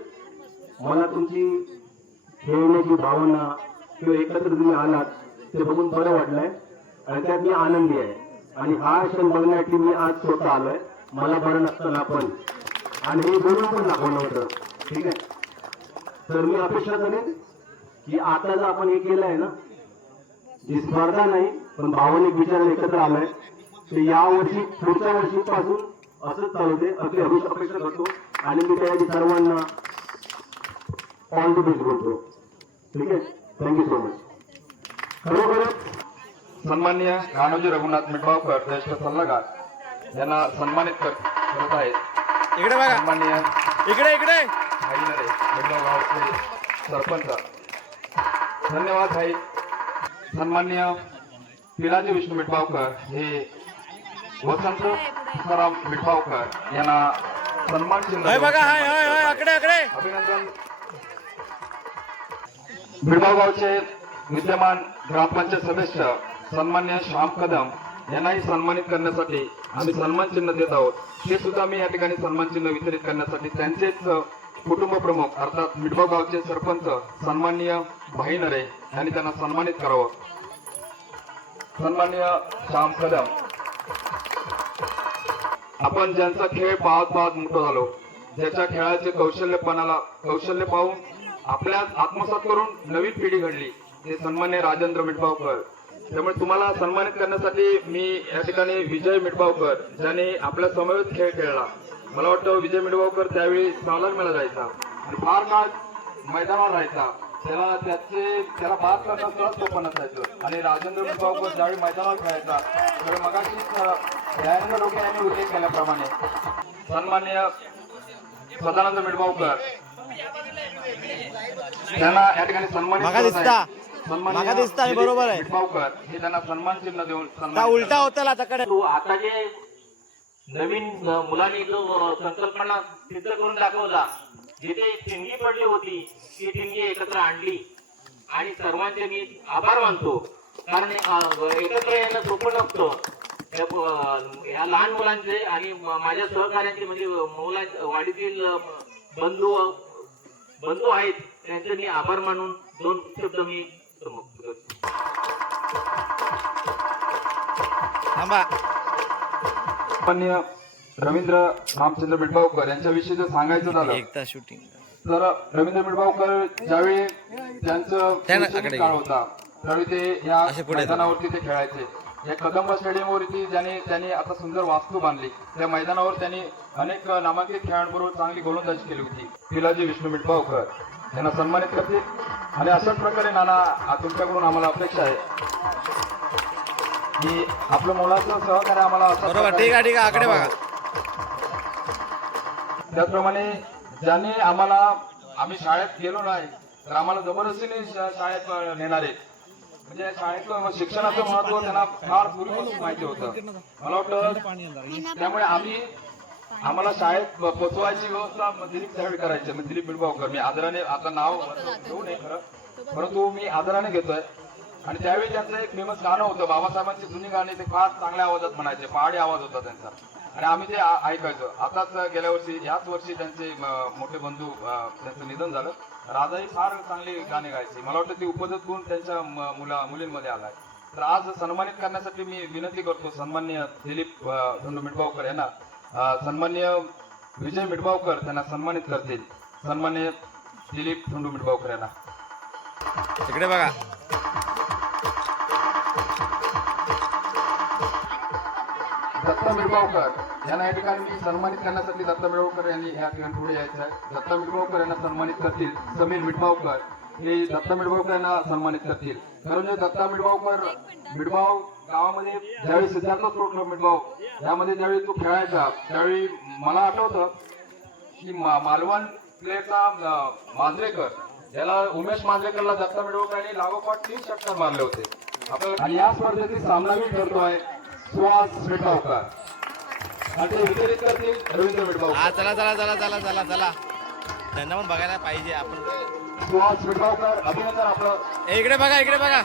मला तुमची खेळण्याची भावना किंवा एकत्र तुम्ही आलात ते बघून बरं वाटलंय आणि त्यात मी आनंदी आहे. आणि हा क्षण बघण्यासाठी मी आज स्वतः आलोय. मला बरं नसताना पण, आणि हे बोलून पण दाखवलं होतं. ठीक आहे, तर मी अपेक्षा करेन की आता जर आपण हे केलं आहे ना, जी स्पर्धा नाही पण भावनिक विचाराने एकत्र आलाय, तर यावर्षी पुढच्या वर्षीपासून असंच चालू दे अशी अपेक्षा करतो. आणि मी त्यासाठी सर्वांना ऑल द बेस्ट बोलतो. ठीक आहे, थँक्यू सो मच. खरोखरच सन्माननीय राणोजी रघुनाथ मिडबावकर ज्येष्ठ सल्लागार यांना सन्मानित करत आहेत. इकडे बघा, सन्माननीय इकडे भाई नरे मिडबाव गावचे सरपंच, धन्यवाद भाई. सन्माननीय पिलाजी विष्णू मिडबावकर हे वसंत तुकाराम मिडबावकर यांना सन्मान चिन्ह बघा. अकडे अभिनंदन. मिडबाव गावचे विद्यमान ग्रामपंचायत सदस्य सन्मान्य श्याम कदम यांनाही सन्मानित करण्यासाठी आम्ही सन्मान चिन्ह देत आहोत. ते सुद्धा मी या ठिकाणी सन्मान चिन्ह वितरित करण्यासाठी त्यांचेच कुटुंब प्रमुख अर्थात मिडबाव गावचे सरपंच सन्माननीय भाई नरे यांनी त्यांना सन्मानित करावं. सन्माननीय श्याम कदम, आपण ज्यांचा खेळ पाहत मोठं झालो, ज्याच्या खेळाचे कौशल्य पाहून आपल्यात आत्मसात करून नवीन पिढी घडली, ते सन्मान्य राजेंद्र मिडबावकर. त्यामुळे तुम्हाला सन्मानित करण्यासाठी मी या ठिकाणी विजय मिडबावकर ज्याने आपल्या समवेत खेळ खेळला, मला वाटतं विजय मिडबावकर त्यावेळी सालार मेळा जायचा आणि फार काळ मैदानावर राहायचा, त्याला बाद करण्याचा सोपं नसायचं. आणि राजेंद्र मिडबावकर ज्यावेळी मैदानावर खेळायचा त्यावेळी मगाशी दयानंद लोके यांनी उल्लेख केल्याप्रमाणे सन्मान्य सदानंद मिडबावकर त्यांना या ठिकाणी सन्मानित बरोबर आहे. मिडबावकर हे त्यांना सन्मान चिन्ह देऊन उलटा होता आता जे नवीन मुलांनी जो संकल्पना सिद्ध करून दाखवला जिथे ठिणगी पडली होती ती ठिणगी एकत्र आणली आणि सर्वांचे मी आभार मानतो. कारण एकत्र येणं सोपं नसतं. या लहान मुलांचे आणि माझ्या सहकार्यांचे म्हणजे वाडीतील बंधू आहेत त्यांचे मी आभार मानून 2 शब्द मी थांबा. माननीय रवींद्र रामचंद्र मिठबावकर यांच्याविषयी जर सांगायचं झालं एकदा शूटिंग तर रवींद्र मिठबावकर ज्यावेळी त्यांचं शैक्षणिक काळ होता त्यावेळी ते या मैदानावरती ते खेळायचे. या कदंबा स्टेडियमवरती त्यांनी आता सुंदर वास्तू बांधली. त्या मैदानावर त्यांनी अनेक नामांकित खेळाडूंबरोबर चांगली गोलंदाजी केली होती. पिलाजी विष्णू मिठबावकर यांना सन्मानित करतील. आणि अशाच प्रकारे नाना तुमच्याकडून आम्हाला अपेक्षा आहे की आपल्या मुलाचं सहकार्य आम्हाला बरोबर. ठीक आहे आकडे बघा. त्याचप्रमाणे ज्यांनी आम्ही शाळेत गेलो नाही तर आम्हाला जबरदस्तीने शाळेत नेणारे म्हणजे शाळेतलं शिक्षणाचं महत्व त्यांना फार पूर्वीपासून माहिती होतं. मला वाटतं त्यामुळे आम्हाला शाळेत पोचवायची व्यवस्था दिलीप त्यावेळी करायची. दिलीप मिठबावकर मी आदराने आता नाव घेऊ नये खरं परंतु मी आदराने घेतोय. आणि त्यावेळी त्यांचं एक फेमस गाणं होतं बाबासाहेबांची जुनी गाणी ते फार चांगल्या आवाजात म्हणायचे. पहाडी आवाज होता त्यांचा आणि आम्ही ते ऐकायचो. आताच गेल्या वर्षी याच वर्षी त्यांचे मोठे बंधू त्यांचं निधन झालं. राजाही फार चांगली गाणी गायची. मला वाटतं ती उपजत गुण त्यांच्या मुलींमध्ये आलाय. तर आज सन्मानित करण्यासाठी मी विनंती करतो सन्माननीय दिलीप धोंडू मिठबावकर यांना. सन्माननीय विजय मिठबावकर त्यांना सन्मानित करतील. सन्माननीय दिलीप धोंडू मिठबावकर यांना. इकडे बघा. दत्ता मिठबावकर यांना या ठिकाणी मी सन्मानित करण्यासाठी दत्ता मिठबावकर यांनी या ठिकाणी पुढे यायचं आहे. दत्ता मिठबावकर यांना सन्मानित करतील. समीर मिठबावकर हे दत्ता मिठबावकर यांना सन्मानित करतील. कारण दत्ता मिठबाव गावामध्ये ज्यावेळी सिद्धार्थ स्पोर्ट्स क्लब मिठबाव यामध्ये ज्यावेळी तो खेळायचा त्यावेळी मला आठवतं की मालवण प्लेयरचा मांजरेकर याला उमेश मांजरेकरला दत्ता मिठबावकर यांनी लागोपाठ 3 षटकार मारले होते. आपल्याला आणि या स्पर्धेतील सामनावीर ठरतोय सुहास मिठबावकर आणि ते वितरित करतील रवींद्र मिठबावकर. चला त्यांना पण बघायला पाहिजे आपण. सुहास मिठबावकर अभिनंदन आपलं. इकडे बघा.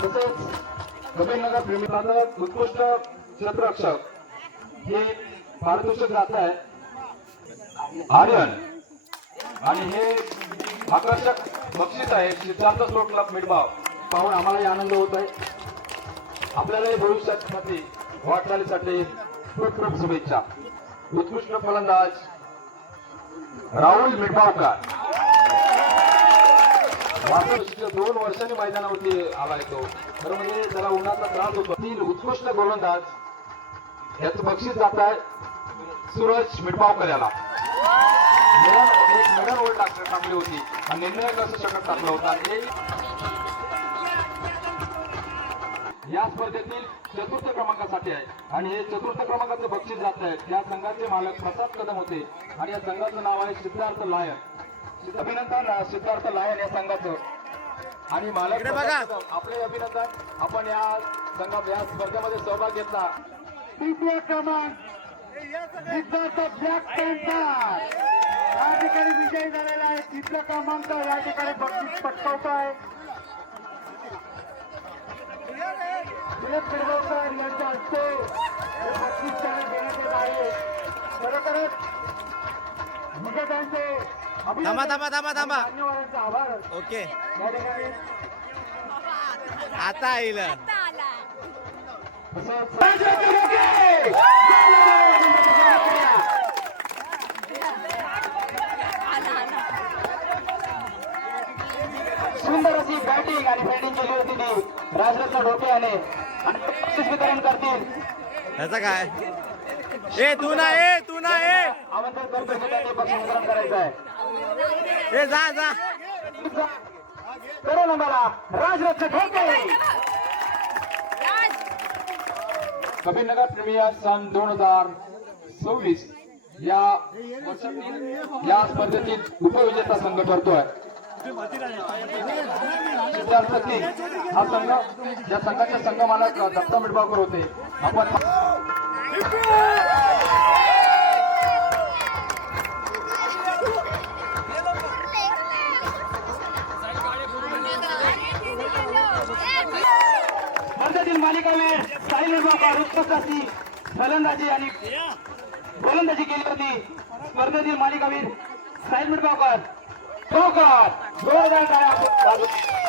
तसेच कबीरनगर प्रेमीचा उत्कृष्ट क्षेत्ररक्षक हे पारितोषिक जात आहे आर्यन आणि हे आकर्षक बक्षीस आहे सिद्धार्थ स्पोर्ट्स क्लब मिठबाव पाहून आम्हालाही आनंद होत आहे. आपल्यालाही भविष्यासाठी वाटचालीसाठी खूप खूप शुभेच्छा. उत्कृष्ट फलंदाज राहुल मिठबावकर 2 वर्षांनी मैदानावरती आलाय तो. खरं म्हणजे त्याला उन्हाचा त्रास होतो. 3 उत्कृष्ट गोलंदाज याचं बक्षीस जात आहे सूरज मिठबावकर याला. एक मेडल ओळ टाकली होती आणि निर्णायक असं षटक टाकलं होतं. आणि या स्पर्धेतील 4th क्रमांकासाठी आहे आणि हे 4th क्रमांकाचं बक्षीस जात आहे. या संघाचे मालक प्रसाद कदम होते आणि या संघाचं नाव आहे सिद्धार्थ लायन. अभिनंदन सिद्धार्थ लायन या संघाचं आणि मालक आपले अभिनंदन. आपण या स्पर्धेमध्ये सहभाग घेतला. 3य क्रमांक सिद्धार्थ ब्लॅक पॅन्थर या ठिकाणी विजयी झालेला आहे. 3य क्रमांक या ठिकाणी बक्षीस पटकावतोय दिलीप मिठबावकर यांच्या हस्ते हे बक्षीस त्यांना देण्यात येत आहे. खरोखरच म्हणजे त्यांचे थांबा. मान्यवरांचा आभार. ओके या ठिकाणी आता येईल. सुंदर अशी बॅटिंग आणि फिल्डिंग केली होती ती राजरत्न ढोके आणि बक्षीस वितरण करतील. त्याचा काय तू ना आमंत्रण करतो की त्यांनी बक्षीस वितरण करायचं आहे. जा करो नंबरला राजरत्न ढोके. कबीरनगर प्रीमियर सन 2026 या वर्षातील या स्पर्धेतील उपविजेता संघ ठरतोय. सिद्धार्थ सिंग हा संघ या संघाचे संघ मालक दत्ता मिठबावकर होते. आपण जबरदस्त अशी फलंदाजी आणि गोलंदाजी केली होती स्पर्धेतील मालिकावीर साहिल मिटगावकर जोरदार टाळ्या वाजवतील.